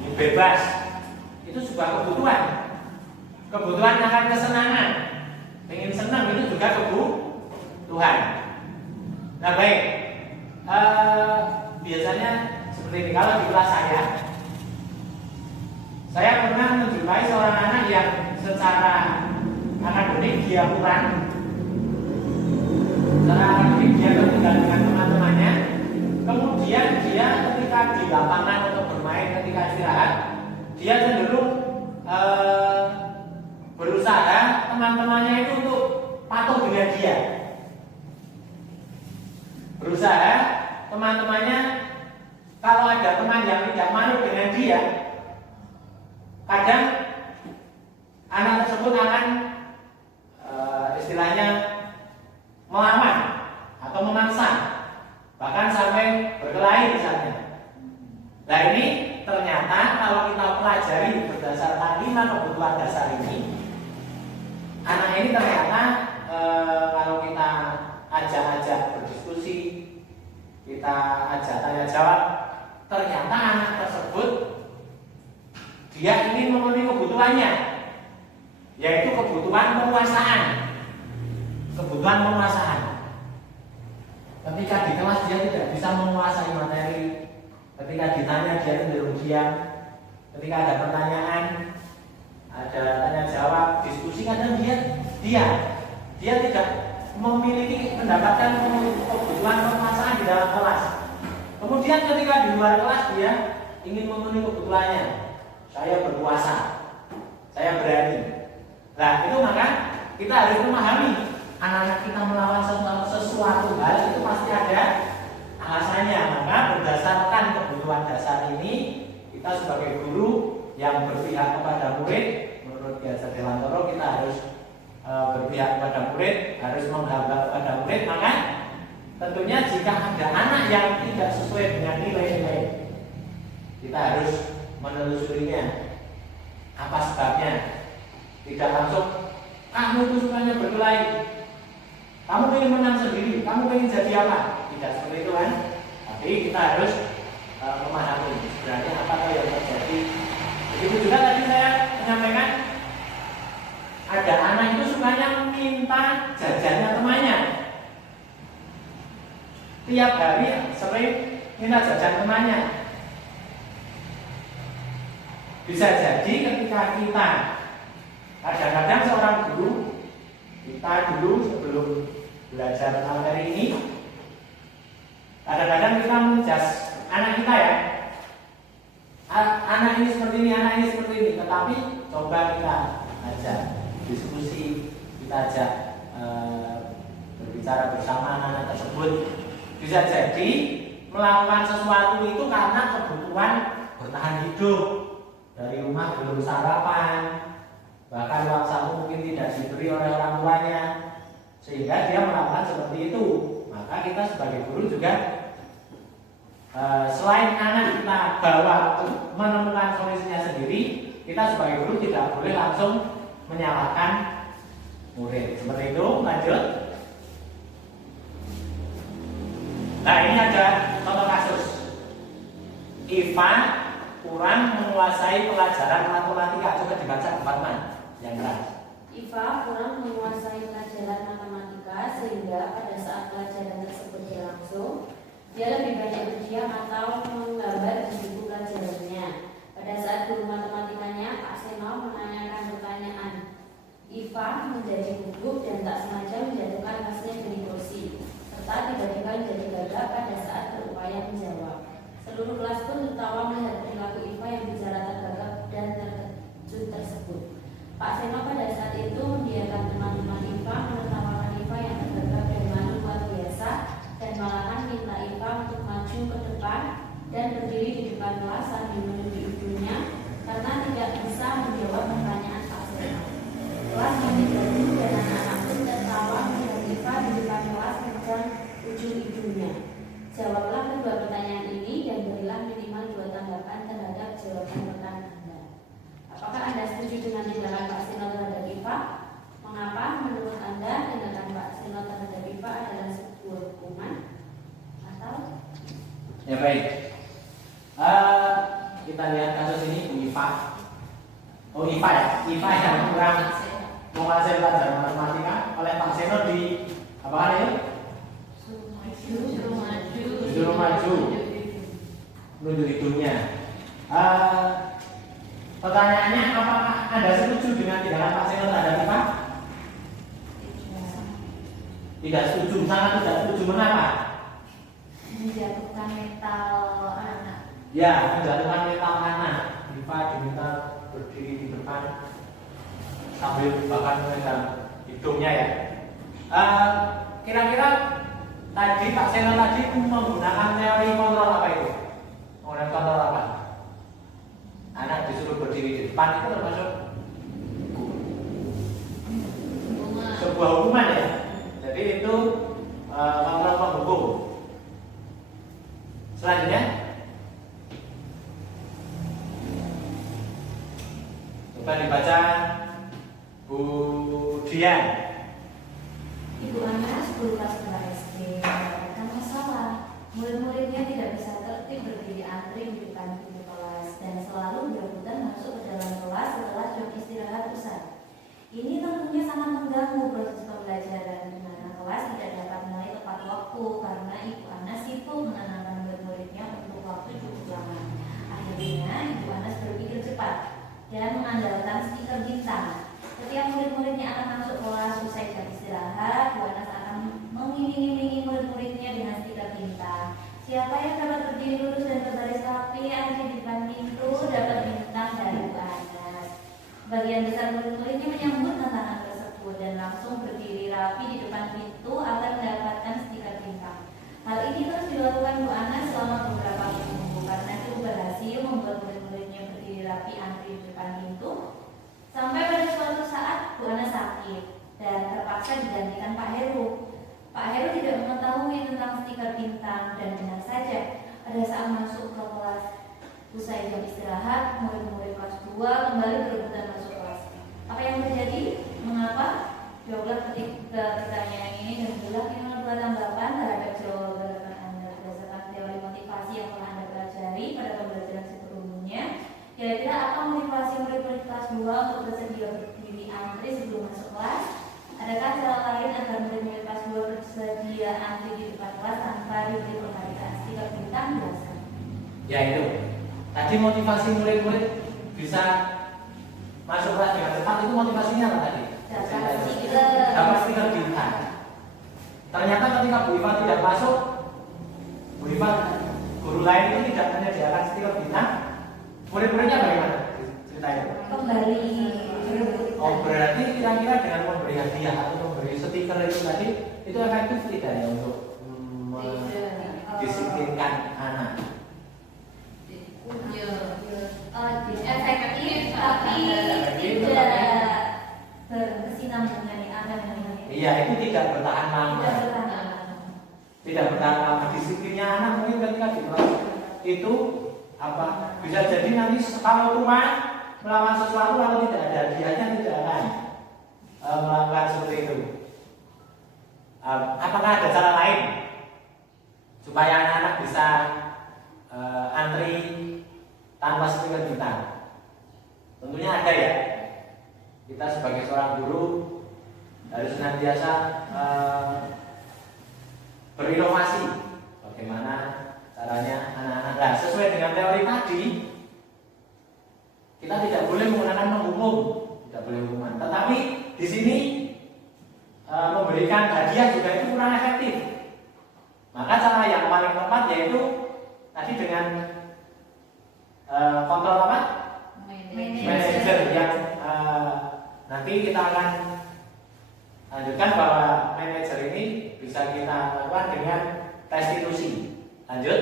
ini bebas, itu sebuah kebutuhan. Kebutuhan akan kesenangan, ingin senang, itu juga kebutuhan. Nah baik, biasanya seperti ini, kalau di kelas saya pernah menjumpai seorang anak yang secara akademik dia kurang, secara akademik dia tertinggal dengan teman-temannya. Kemudian dia ketika di lapangan untuk bermain, ketika istirahat, dia cenderung berusaha teman-temannya itu untuk patuh dengan dia. Berusaha teman-temannya, kalau ada teman yang tidak manut dengan dia, kadang anak tersebut akan istilahnya melawan atau memaksa, bahkan sampai berkelahi misalnya. Nah ini ternyata kalau kita pelajari berdasarkan 5 kebutuhan dasar ini, anak ini ternyata kalau kita ajak-ajak berdiskusi, kita ajak tanya jawab, ternyata anak tersebut dia ingin memenuhi kebutuhannya, yaitu kebutuhan penguasaan. Kebutuhan penguasaan. Ketika di kelas dia tidak bisa menguasai materi, ketika ditanya dia cenderung diam, ketika ada pertanyaan, ada tanya jawab, diskusi, kadang dia tidak memiliki mendapatkan kebutuhan penguasaan di dalam kelas. Kemudian ketika di luar kelas dia ingin memenuhi kebutuhannya, saya berkuasa, saya berani. Nah itu maka kita harus memahami anak-anak kita melawan sesuatu hal itu pasti ada alasannya. Maka berdasarkan kebutuhan dasar ini, kita sebagai guru yang berpihak kepada murid, menurut Ki Hajar Dewantoro kita harus berpihak kepada murid, harus menghamba kepada murid. Maka tentunya jika ada anak yang tidak sesuai dengan nilai-nilai, kita harus menelusurinya. Apa sebabnya? Tidak langsung kamu itu sukanya berkelahi, kamu ingin menang sendiri, kamu ingin jadi apa? Tidak seperti itu kan? Tapi kita harus memahami sebenarnya apa yang terjadi. Begitu juga tadi saya menyampaikan, ada anak itu sukanya minta jajannya temannya. Tiap hari sering minta jajan temannya. Bisa jadi ketika kita kadang-kadang seorang guru, kita dulu sebelum belajar materi ini, Kadang-kadang kita menjas anak kita ya, anak ini seperti ini, anak ini seperti ini. Tetapi coba kita ajak diskusi, kita ajak berbicara bersama anak-anak tersebut. Bisa jadi melakukan sesuatu itu karena kebutuhan bertahan hidup. Dari rumah belum sarapan, bahkan uang saku mungkin tidak diberi oleh orang tuanya, sehingga dia melakukan seperti itu. Maka kita sebagai guru juga selain anak kita bawa untuk menemukan solusinya sendiri, kita sebagai guru tidak boleh langsung menyalahkan murid. Seperti itu. Lanjut. Nah, ini ada contoh kasus. Iva kurang menguasai pelajaran matematika. Coba dibaca teman-teman yang keras. Iva kurang menguasai pelajaran matematika sehingga pada saat pelajaran tersebut berlangsung, dia lebih banyak berdiam atau menggambar di buku pelajarannya. Pada saat guru matematikanya, Pak Seno menanyakan pertanyaan, Iva menjadi gugup dan tak sengaja menjatuhkan tasnya dari kursi, serta tiba-tiba menjadi gagap pada saat berupaya menjawab. Seluruh kelas pun tertawa melihat perilaku Iva yang bicara tergagap dan terkejut tersebut. Pak Seno pada saat itu membiarkan teman-teman Iva menertawakan Iva yang tergagap dan malu luar biasa, dan malahan minta Iva untuk maju ke depan dan berdiri di depan kelas sambil menunjuk ibunya karena tidak bisa menjawab pertanyaan Pak Seno. Kelas makin gaduh dan anak-anak pun tertawa melihat Iva di depan kelas memegang ujung ibunya. Jawablah kedua pertanyaan ini dan berilah minimal 2 tanggapan terhadap jawaban rekan Anda. Apakah Anda setuju dengan tindakan Pak Seno terhadap Iva? Mengapa menurut Anda tindakan Pak Seno terhadap Iva adalah sebuah hukuman? Atau? Ya baik. Kita lihat kasus ini Bu Iva. Oh Iva ya, Iva yang kurang menguasai pelajaran matematika oleh Pak Seno di apakah itu? Disuruh maju menuju hidungnya. Pertanyaannya, apakah Anda setuju dengan tindakan Pak Seno terhadap Iva? Tidak setuju. Sangat tidak setuju. Mengapa? Menjatuhkan mental anak. Ya, menjatuhkan mental anak. Iva diminta berdiri di depan sambil bahkan memegang hidungnya ya. Kira-kira tadi Pak Seno tadi menggunakan teori kontrol apa itu? Menggunakan kontrol apa? Anak disuruh berdiri di depan itu termasuk sebuah hukuman ya. Jadi itu kontrol penghukum. Selanjutnya, coba dibaca Bu Dian. Ibu Anas, guru kelas 2 SD, mendapatkan masalah. Murid-muridnya tidak bisa tertib berdiri antri di depan pintu kelas dan selalu berebutan masuk ke dalam kelas setelah jam istirahat usai. Ini tentunya sangat mengganggu proses pembelajaran di mana kelas tidak dapat mulai tepat waktu karena Ibu Anas sibuk menenangkan murid-muridnya untuk waktu cukup lama. Akhirnya Ibu Anas berpikir cepat dan mengandalkan stiker bintang. Setiap murid-muridnya akan masuk kelas usai jam istirahat, Bu Anas akan mengiming-imingi murid-muridnya dengan stiker bintang. Siapa yang dapat berdiri lurus dan berbaris rapi antri di depan pintu dapat bintang dari Bu Anas. Bagian besar murid-muridnya menyambut tantangan tersebut dan langsung berdiri rapi di depan pintu agar mendapatkan stiker bintang. Hal ini terus dilakukan Bu Anas selama beberapa minggu karena itu berhasil membuat murid-muridnya berdiri rapi antri di depan pintu. Sampai pada suatu saat Bu Anas sakit dan terpaksa digantikan Pak Heru. Pak Heru tidak mengetahui tentang stiker bintang dan benar saja pada saat masuk ke kelas usai jam istirahat, murid-murid kelas 2 kembali berebutan masuk kelas. Apa yang terjadi? Mengapa? Jawablah ketika pertanyaan ini dan berilah minimal 2 tanggapan terhadap jawaban Anda berdasarkan teori motivasi yang telah Anda pelajari pada pembelajaran sebelumnya. Kira-kira apa motivasi murid-murid kelas 2 untuk bersedia berdiri antri sebelum masuk kelas? Adakah cara lain agar murid-murid kelas 2 bersedia antri di depan kelas tanpa diberi penghargaan stiker bintang? Jelaskan. Ya itu. Tadi motivasi murid-murid bisa masuk kelas dengan cepat itu motivasinya apa tadi? Dapat stiker bintang. Ternyata ketika Bu Iva tidak masuk, Bu Iva, guru lain itu tidak menyediakan stiker bintang, murid-muridnya bagaimana? Ceritanya. Kembali berebut. Oh, berarti kira-kira dengan memberi hadiah atau memberi stiker itu tadi itu efektif tidak ya untuk mendisiplinkan anak? Efektif tapi tidak berkesinambungan Iya, itu tidak bertahan lama. Tidak bertahan. Tidak bertahan lama. Disiplinnya anak mungkin ketika di kelas itu apa bisa jadi nanti kalau tua melawan sesuatu kalau tidak ada hadiahnya tidak akan melakukan seperti itu. Apakah ada cara lain supaya anak-anak bisa antri tanpa stiker bintang? Tentunya ada ya. Kita sebagai seorang guru harus senantiasa berinovasi. Bagaimana caranya anak-anak? Nah, sesuai dengan teori tadi, kita tidak boleh menggunakan menghukum, tidak boleh hukuman. Tetapi di sini memberikan hadiah juga itu kurang efektif. Maka cara yang paling tepat yaitu tadi dengan kontrol apa? Manajer yang nanti kita akan lanjutkan bahwa manajer ini bisa kita lakukan dengan restitusi. Lanjut.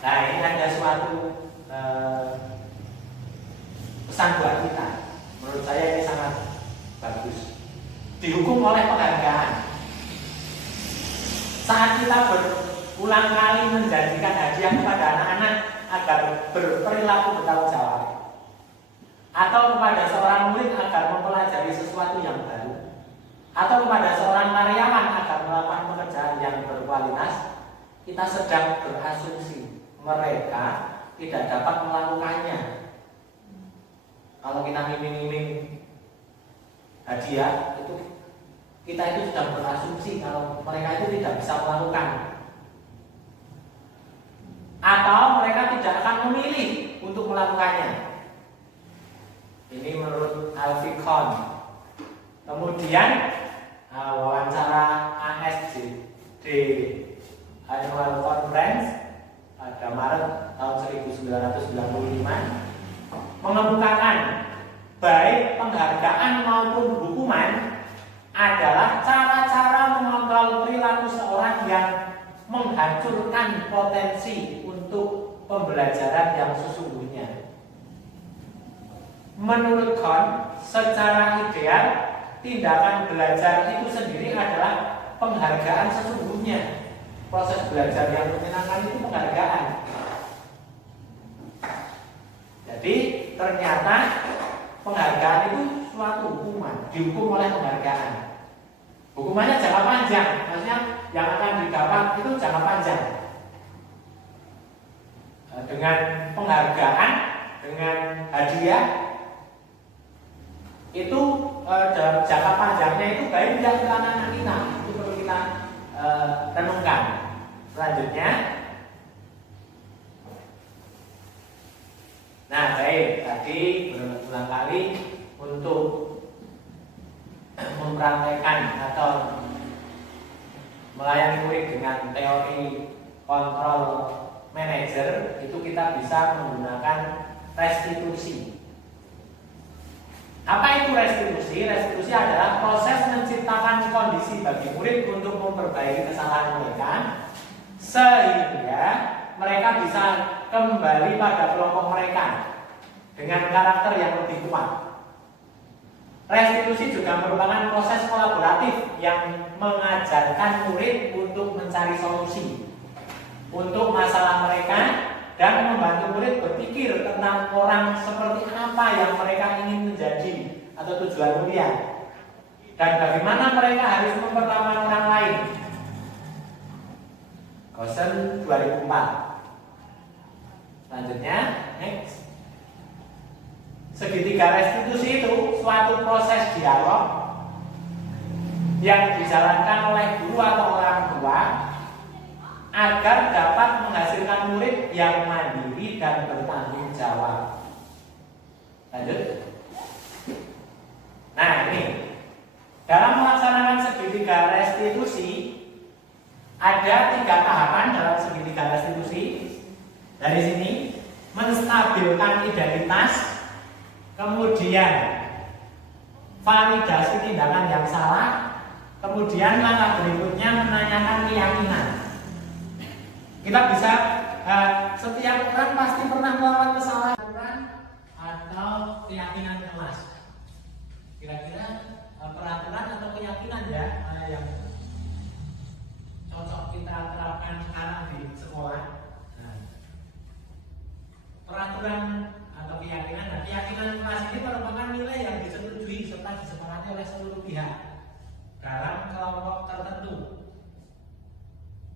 Nah, ini ada suatu pesan buat kita. Menurut saya ini sangat bagus. Dihukum oleh penghargaan. Saat kita berulang kali menjanjikan hadiah kepada anak-anak agar berperilaku bertanggung jawab, atau kepada seorang murid agar mempelajari sesuatu yang baru, atau kepada seorang karyawan agar melakukan pekerjaan yang berkualitas, kita sedang berasumsi mereka tidak dapat melakukannya. Kalau kita ngiming-ngiming hadiah, kita itu sudah berasumsi kalau mereka itu tidak bisa melakukan, atau mereka tidak akan memilih untuk melakukannya. Ini menurut Alfie Kohn. Kemudian wawancara ASJD Annual Conference pada Maret tahun 1995 mengemukakan baik penghargaan maupun hukuman adalah cara-cara mengontrol perilaku seorang yang menghancurkan potensi untuk pembelajaran yang sesungguhnya. Menurut Kohn, secara ideal tindakan belajar itu sendiri adalah penghargaan sesungguhnya. Proses belajar yang menyenangkan itu penghargaan. Jadi ternyata penghargaan itu suatu hukuman, dihukum oleh penghargaan. Hukumannya jangka panjang, maksudnya yang akan didapat itu jangka panjang. Dengan penghargaan, dengan hadiah, itu dalam jangka panjangnya itu baik tidak untuk anak-anak kita. Itu perlu kita renungkan. Selanjutnya, nah baik, tadi berulang kali untuk mempraktekkan atau melayani murid dengan teori kontrol manajer, itu kita bisa menggunakan restitusi. Apa itu restitusi? Restitusi adalah proses menciptakan kondisi bagi murid untuk memperbaiki kesalahan mereka sehingga mereka bisa kembali pada kelompok mereka dengan karakter yang lebih kuat. Restitusi juga merupakan proses kolaboratif yang mengajarkan murid untuk mencari solusi untuk masalah mereka dan membantu murid berpikir tentang orang seperti apa yang mereka ingin menjadi atau tujuan mulia, dan bagaimana mereka harus memperlakukan orang lain. Gosen 2004. Selanjutnya, next. Segitiga restitusi itu suatu proses dialog yang dijalankan oleh guru atau orang tua agar dapat menghasilkan murid yang mandiri dan bertanggung jawab. Lanjut. Nah ini, dalam melaksanakan segitiga restitusi, ada 3 tahapan dalam segitiga restitusi. Dari sini menstabilkan identitas, kemudian validasi tindakan yang salah, kemudian langkah berikutnya menanyakan keyakinan. Kita bisa setiap orang pasti pernah melakukan kesalahan atau keyakinan kelas. Kira-kira peraturan atau keyakinan ya yang cocok kita terapkan sekarang di sekolah. Nah, peraturan atau keyakinan, nah, keyakinan kelas ini merupakan nilai yang disetujui serta disepakati oleh seluruh pihak dalam kelompok tertentu,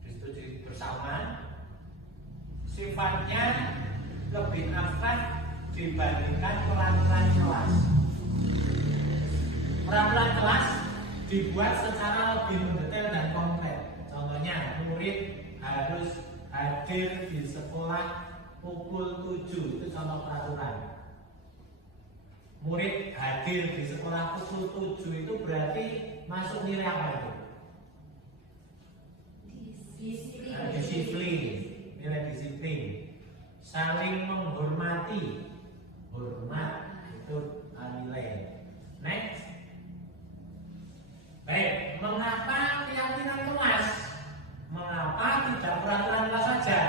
disetujui bersama. Sifatnya lebih abstrak dibandingkan peraturan kelas. Peraturan kelas dibuat secara lebih mendetail dan konkret. Contohnya, murid harus hadir di sekolah pukul 7, itu contoh peraturan. Murid hadir di sekolah pukul 7 itu berarti masuk nilai apa itu? Disiplin. Nilai disiplin. Saling menghormati. Hormat itu nilai. Next. Baik, mengapa keyakinan kelas? Mengapa tidak peraturan kelas saja?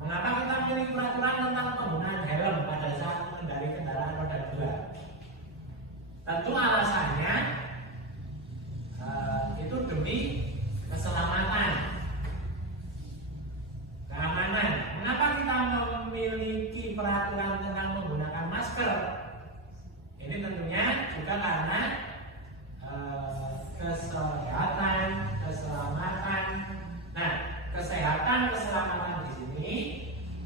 Mengapa kita memilih peraturan tentang penggunaan helm pada saat mengendarai kendaraan roda 2? Tentu alasannya itu demi keselamatan, keamanan. Mengapa kita memiliki peraturan tentang menggunakan masker? Ini tentunya juga karena kesehatan, keselamatan. Nah, kesehatan, keselamatan di sini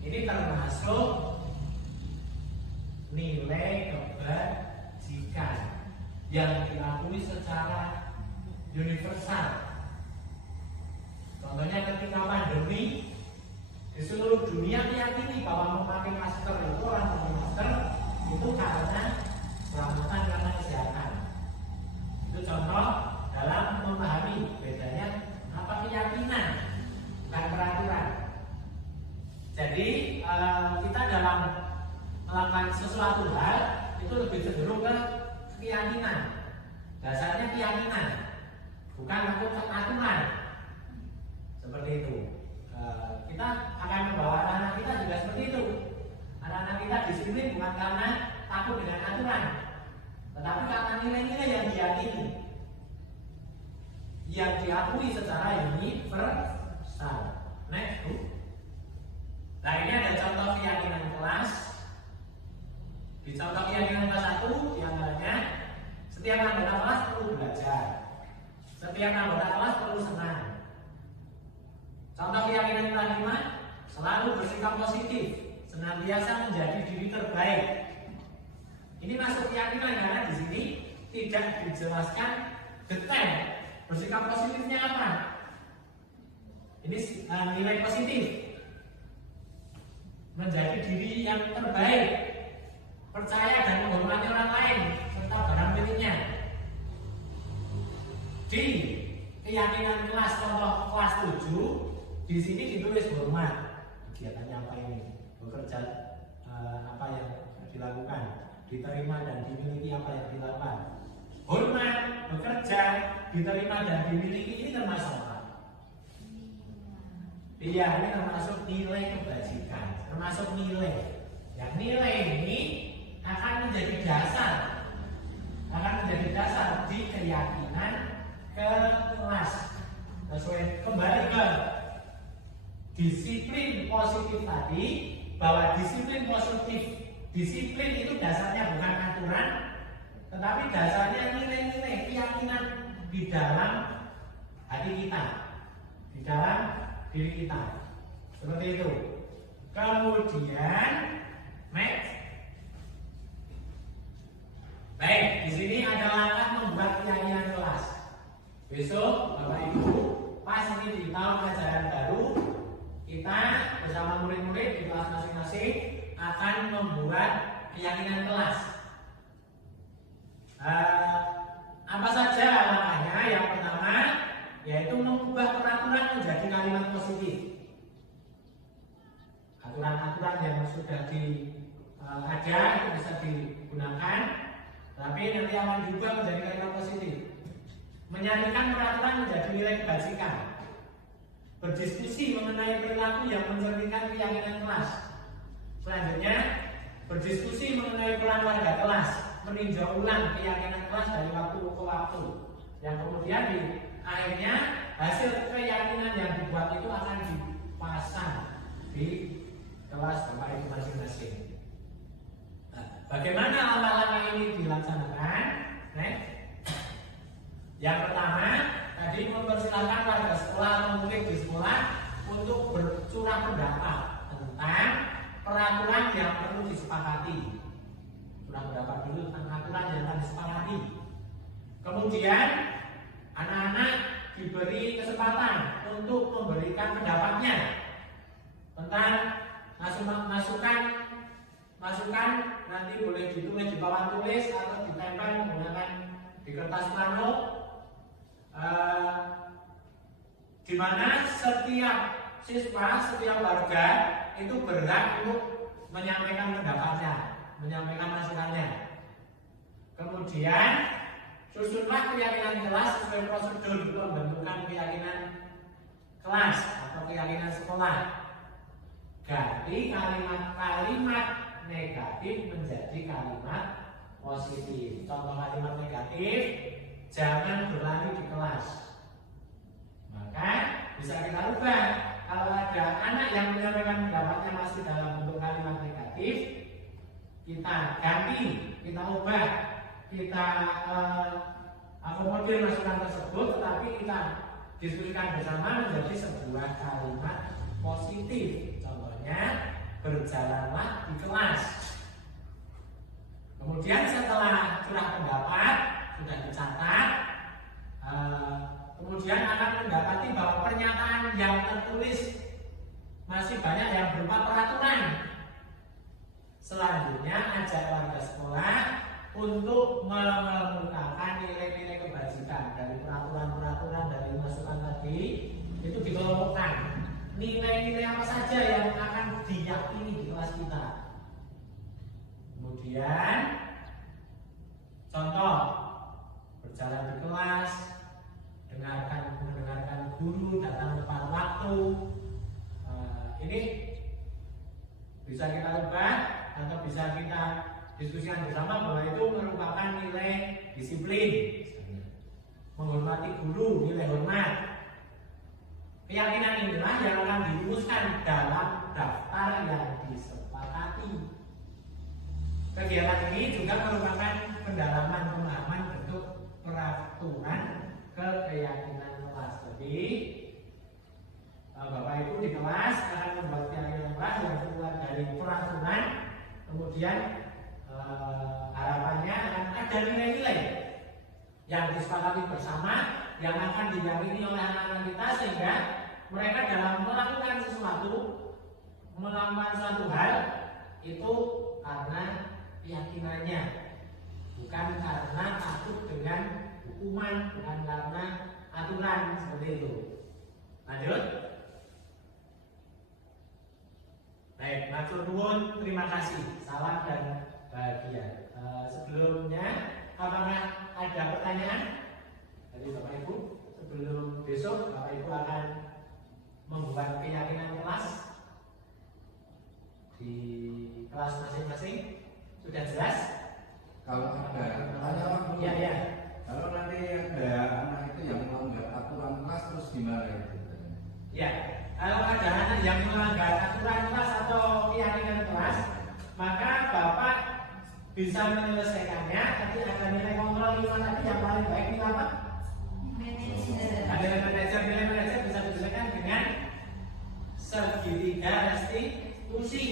ini termasuk nilai kebajikan yang diakui secara universal. Contohnya ketika pandemi di seluruh dunia meyakini bahwa memakai masker itu, orang memakai masker itu karena keselamatan, karena kesehatan. Itu contoh dalam memahami bedanya apa keyakinan dan peraturan. Jadi kita dalam melakukan sesuatu hal itu lebih cenderung ke keyakinan. Dasarnya keyakinan, bukan aturan. Seperti itu. Kita akan membawa anak-anak kita juga seperti itu. Anak-anak kita disiplin bukan karena takut dengan aturan, tetapi karena nilai-nilai yang diyakini, yang diakui secara universal. Next, Bu. Nah, ini ada contoh keyakinan kelas. Di contoh keyakinan kelas 1 diantaranya setiap anggota kelas perlu belajar, setiap anggota kelas perlu senang. Contoh keyakinan kelas 5, selalu bersikap positif, senantiasa menjadi diri terbaik. Ini masuk keyakinan karena di sini tidak dijelaskan detail bersikap positifnya apa. Ini nilai positif, menjadi diri yang terbaik, percaya dan menghormati orang lain serta barang miliknya. Di keyakinan kelas contoh kelas 7 di sini ditulis hormat. Kegiatannya apa ini? Bekerja apa yang dilakukan, diterima dan dimiliki apa yang dilakukan. Hormat, bekerja, diterima dan dimiliki, ini termasuk apa? Iya, ini termasuk nilai kebajikan, termasuk nilai. Yang nilai ini akan menjadi dasar di keyakinan kelas. Sesuai kembali ke disiplin positif tadi, bahwa disiplin positif, disiplin itu dasarnya bukan aturan, tetapi dasarnya nilai-nilai keyakinan di dalam hati kita, di dalam diri kita. Seperti itu. Kemudian next. Baik, di sini ada langkah membuat keyakinan kelas. Besok Bapak Ibu pas ini di tahun ajaran baru, kita bersama murid-murid di kelas masing-masing akan membuat keyakinan kelas. Apa saja langkahnya? Yang pertama, yaitu mengubah peraturan menjadi kalimat positif. Aturan-aturan yang sudah ada itu bisa digunakan, tapi nanti akan diubah menjadi kalimat positif. Menyalurkan peraturan menjadi nilai kebajikan. Berdiskusi mengenai perilaku yang mencerminkan keyakinan kelas. Selanjutnya, berdiskusi mengenai peran warga kelas, meninjau ulang keyakinan kelas dari waktu ke waktu. Yang kemudian di akhirnya hasil keyakinan yang dibuat itu akan dipasang di kelas Bapak Ibu masing-masing. Nah, bagaimana langkah-langkah ini dilaksanakan? Yang pertama, tadi mempersilahkan warga sekolah atau murid di sekolah untuk bercurah pendapat tentang peraturan yang perlu disepakati. Curah pendapat dulu tentang aturan yang akan disepakati. Kemudian anak-anak diberi kesempatan untuk memberikan pendapatnya tentang masukan nanti boleh ditulis di papan tulis atau ditempel menggunakan di kertas plano, di mana setiap siswa, setiap warga itu berhak untuk menyampaikan pendapatnya, menyampaikan masukannya. Kemudian susunlah keyakinan kelas sesuai prosedur pembentukan keyakinan kelas atau keyakinan sekolah. Ganti kalimat-kalimat negatif menjadi kalimat positif. Contoh kalimat negatif, jangan berlari di kelas. Maka bisa kita ubah. Kalau ada anak yang menyampaikan pendapatnya masih dalam bentuk kalimat negatif, kita ganti, kita ubah, kita akomodir masukan tersebut, tetapi kita diskusikan bersama menjadi sebuah kalimat positif. Contohnya, berjalanlah di kelas. Kemudian setelah curah pendapat sudah dicatat, kemudian akan mendapati bahwa pernyataan yang tertulis masih banyak yang berupa peraturan. Selanjutnya ajak warga sekolah untuk mengemukakan nilai-nilai kebajikan dari peraturan-peraturan dari masukan tadi, itu dikelompokkan. Nilai-nilai apa saja yang akan diyakini di kelas kita. Kemudian contoh, berjalan di kelas, mendengarkan guru, datang tepat waktu. Ini bisa kita ubah atau bisa kita diskusikan bersama bahwa itu merupakan nilai disiplin. Menghormati guru, nilai hormat. Keyakinan inilah yang akan dirumuskan dalam daftar yang disepakati. Kegiatan ini juga merupakan pendalaman pemahaman bentuk peraturan ke keyakinan kelas. Jadi Bapak Ibu di kelas akan membuat keyakinan kelas yang keluar dari peraturan. Kemudian harapannya akan ada nilai-nilai yang disepakati bersama, yang akan diyakini oleh anak-anak kita, sehingga mereka dalam melakukan sesuatu, melakukan suatu hal itu karena keyakinannya, bukan karena takut dengan hukuman, bukan karena aturan seperti itu. Lanjut. Baik, matur nuwun, terima kasih. Salam dan bahagia. Sebelumnya, apakah ada pertanyaan dari Bapak Ibu? Sebelum besok Bapak Ibu akan membuat keyakinan kelas di kelas masing-masing. Sudah jelas? Kalau ada pertanyaan, Ya. kalau nanti ada anak itu yang melanggar aturan kelas terus gimana itu? Ya, kalau ada anak yang melanggar aturan kelas atau keyakinan kelas, maka Bapak bisa menyelesaikannya. Tadi ada nilai kontrol 5 tadi, yang paling baik nilai apa? Ada nilai manajer bisa diselesaikan dengan segitiga restitusi.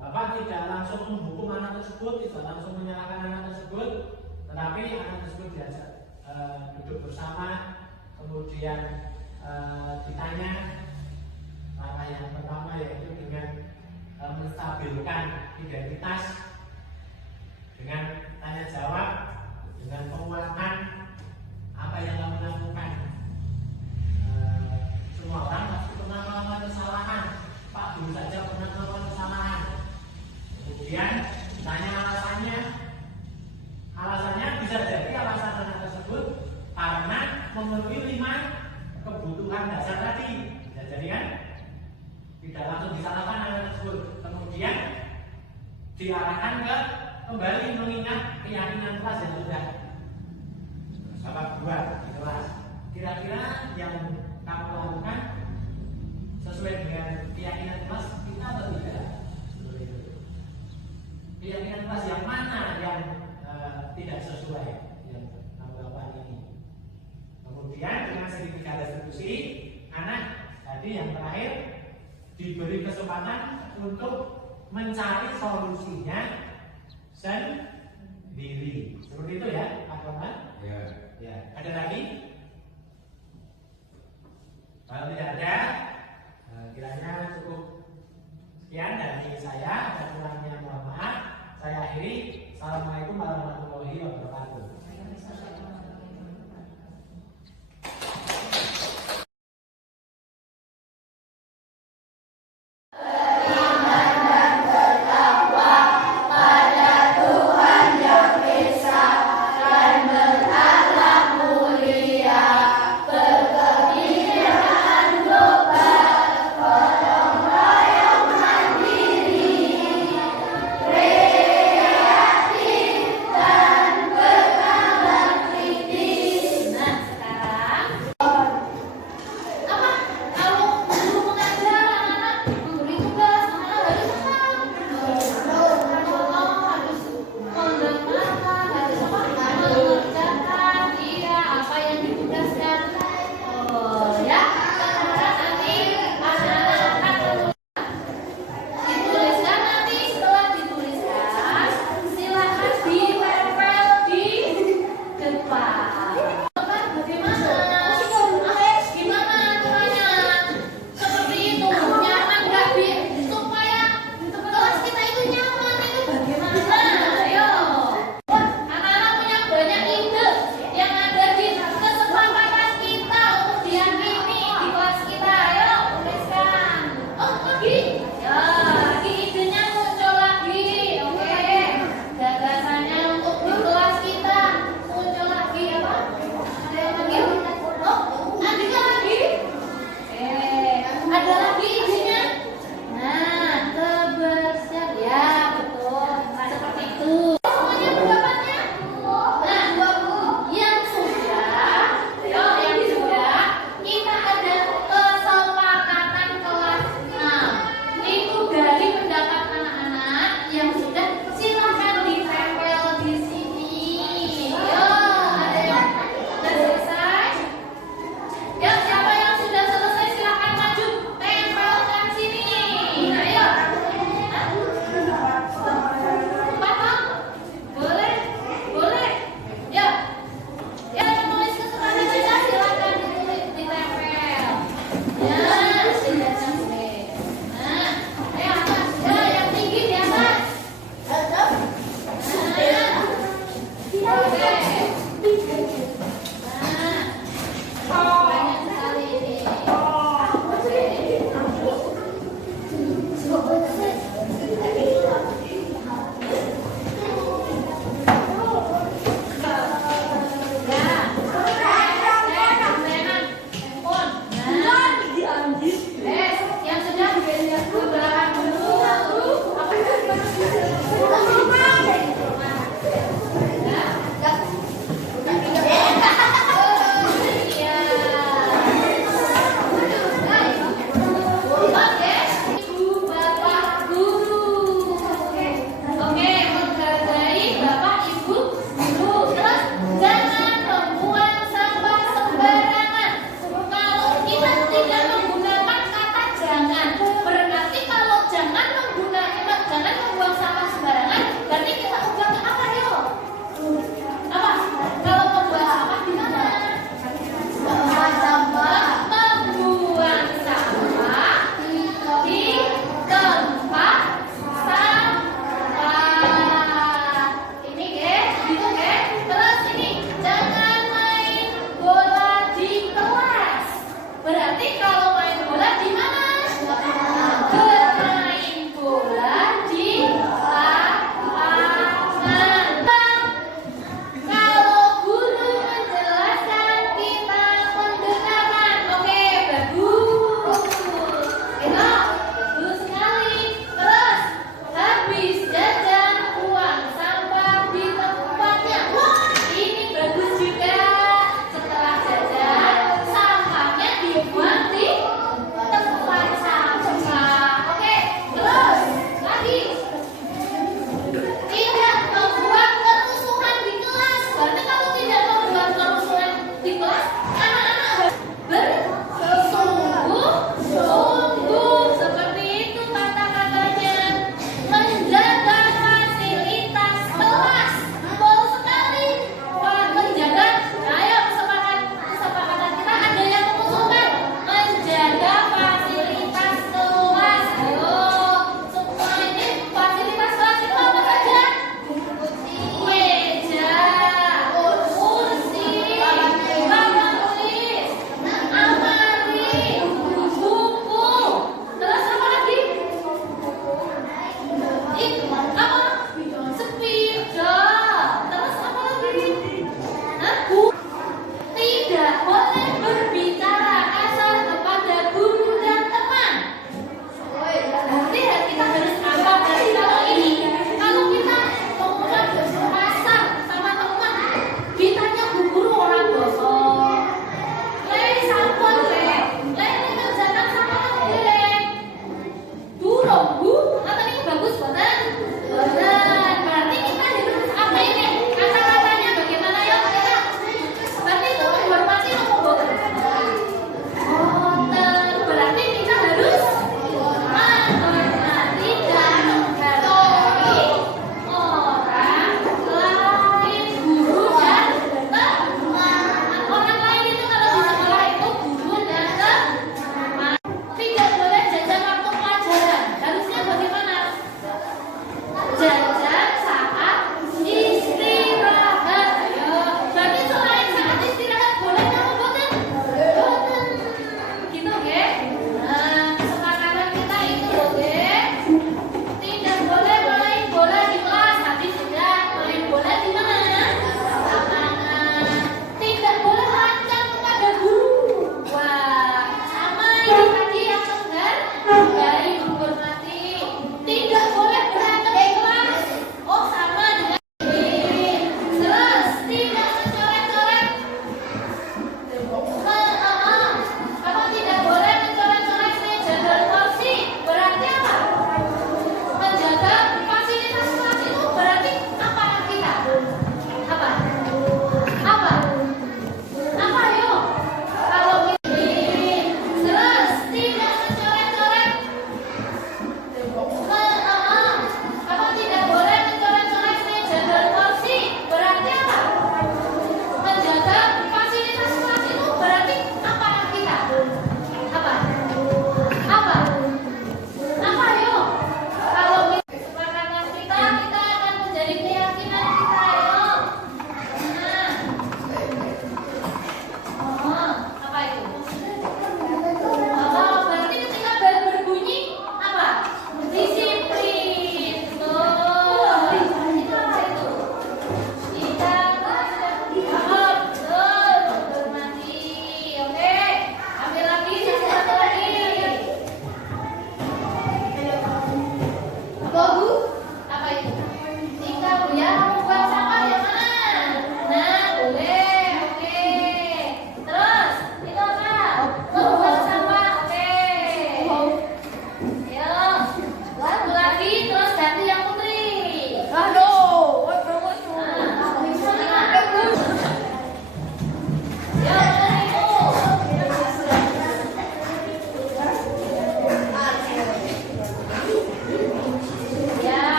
Bapak tidak langsung menghukum anak tersebut, tidak langsung menyalahkan anak tersebut, tetapi anak tersebut diajak duduk bersama, kemudian ditanya. Langkah yang pertama yaitu dengan menstabilkan identitas, dengan tanya jawab, dengan penguatan apa yang kamu lakukan. diarahkan ke kembali mengingat keyakinan kelas yang sudah Bapak buat di kelas. Kira-kira yang kamu lakukan sesuai dengan keyakinan kelas kita atau tidak? Keyakinan kelas yang mana yang tidak sesuai yang kamu lakukan ini? Kemudian dengan segitiga restitusi, anak tadi yang terakhir diberi kesempatan untuk mencari solusinya sendiri. Seperti itu ya, Pak Roman? Ya. Ya. Ada lagi? Kalau tidak ada, kiranya cukup sekian dari saya. Ada kurangnya mohon maaf. Saya akhiri. Assalamualaikum warahmatullahi wabarakatuh.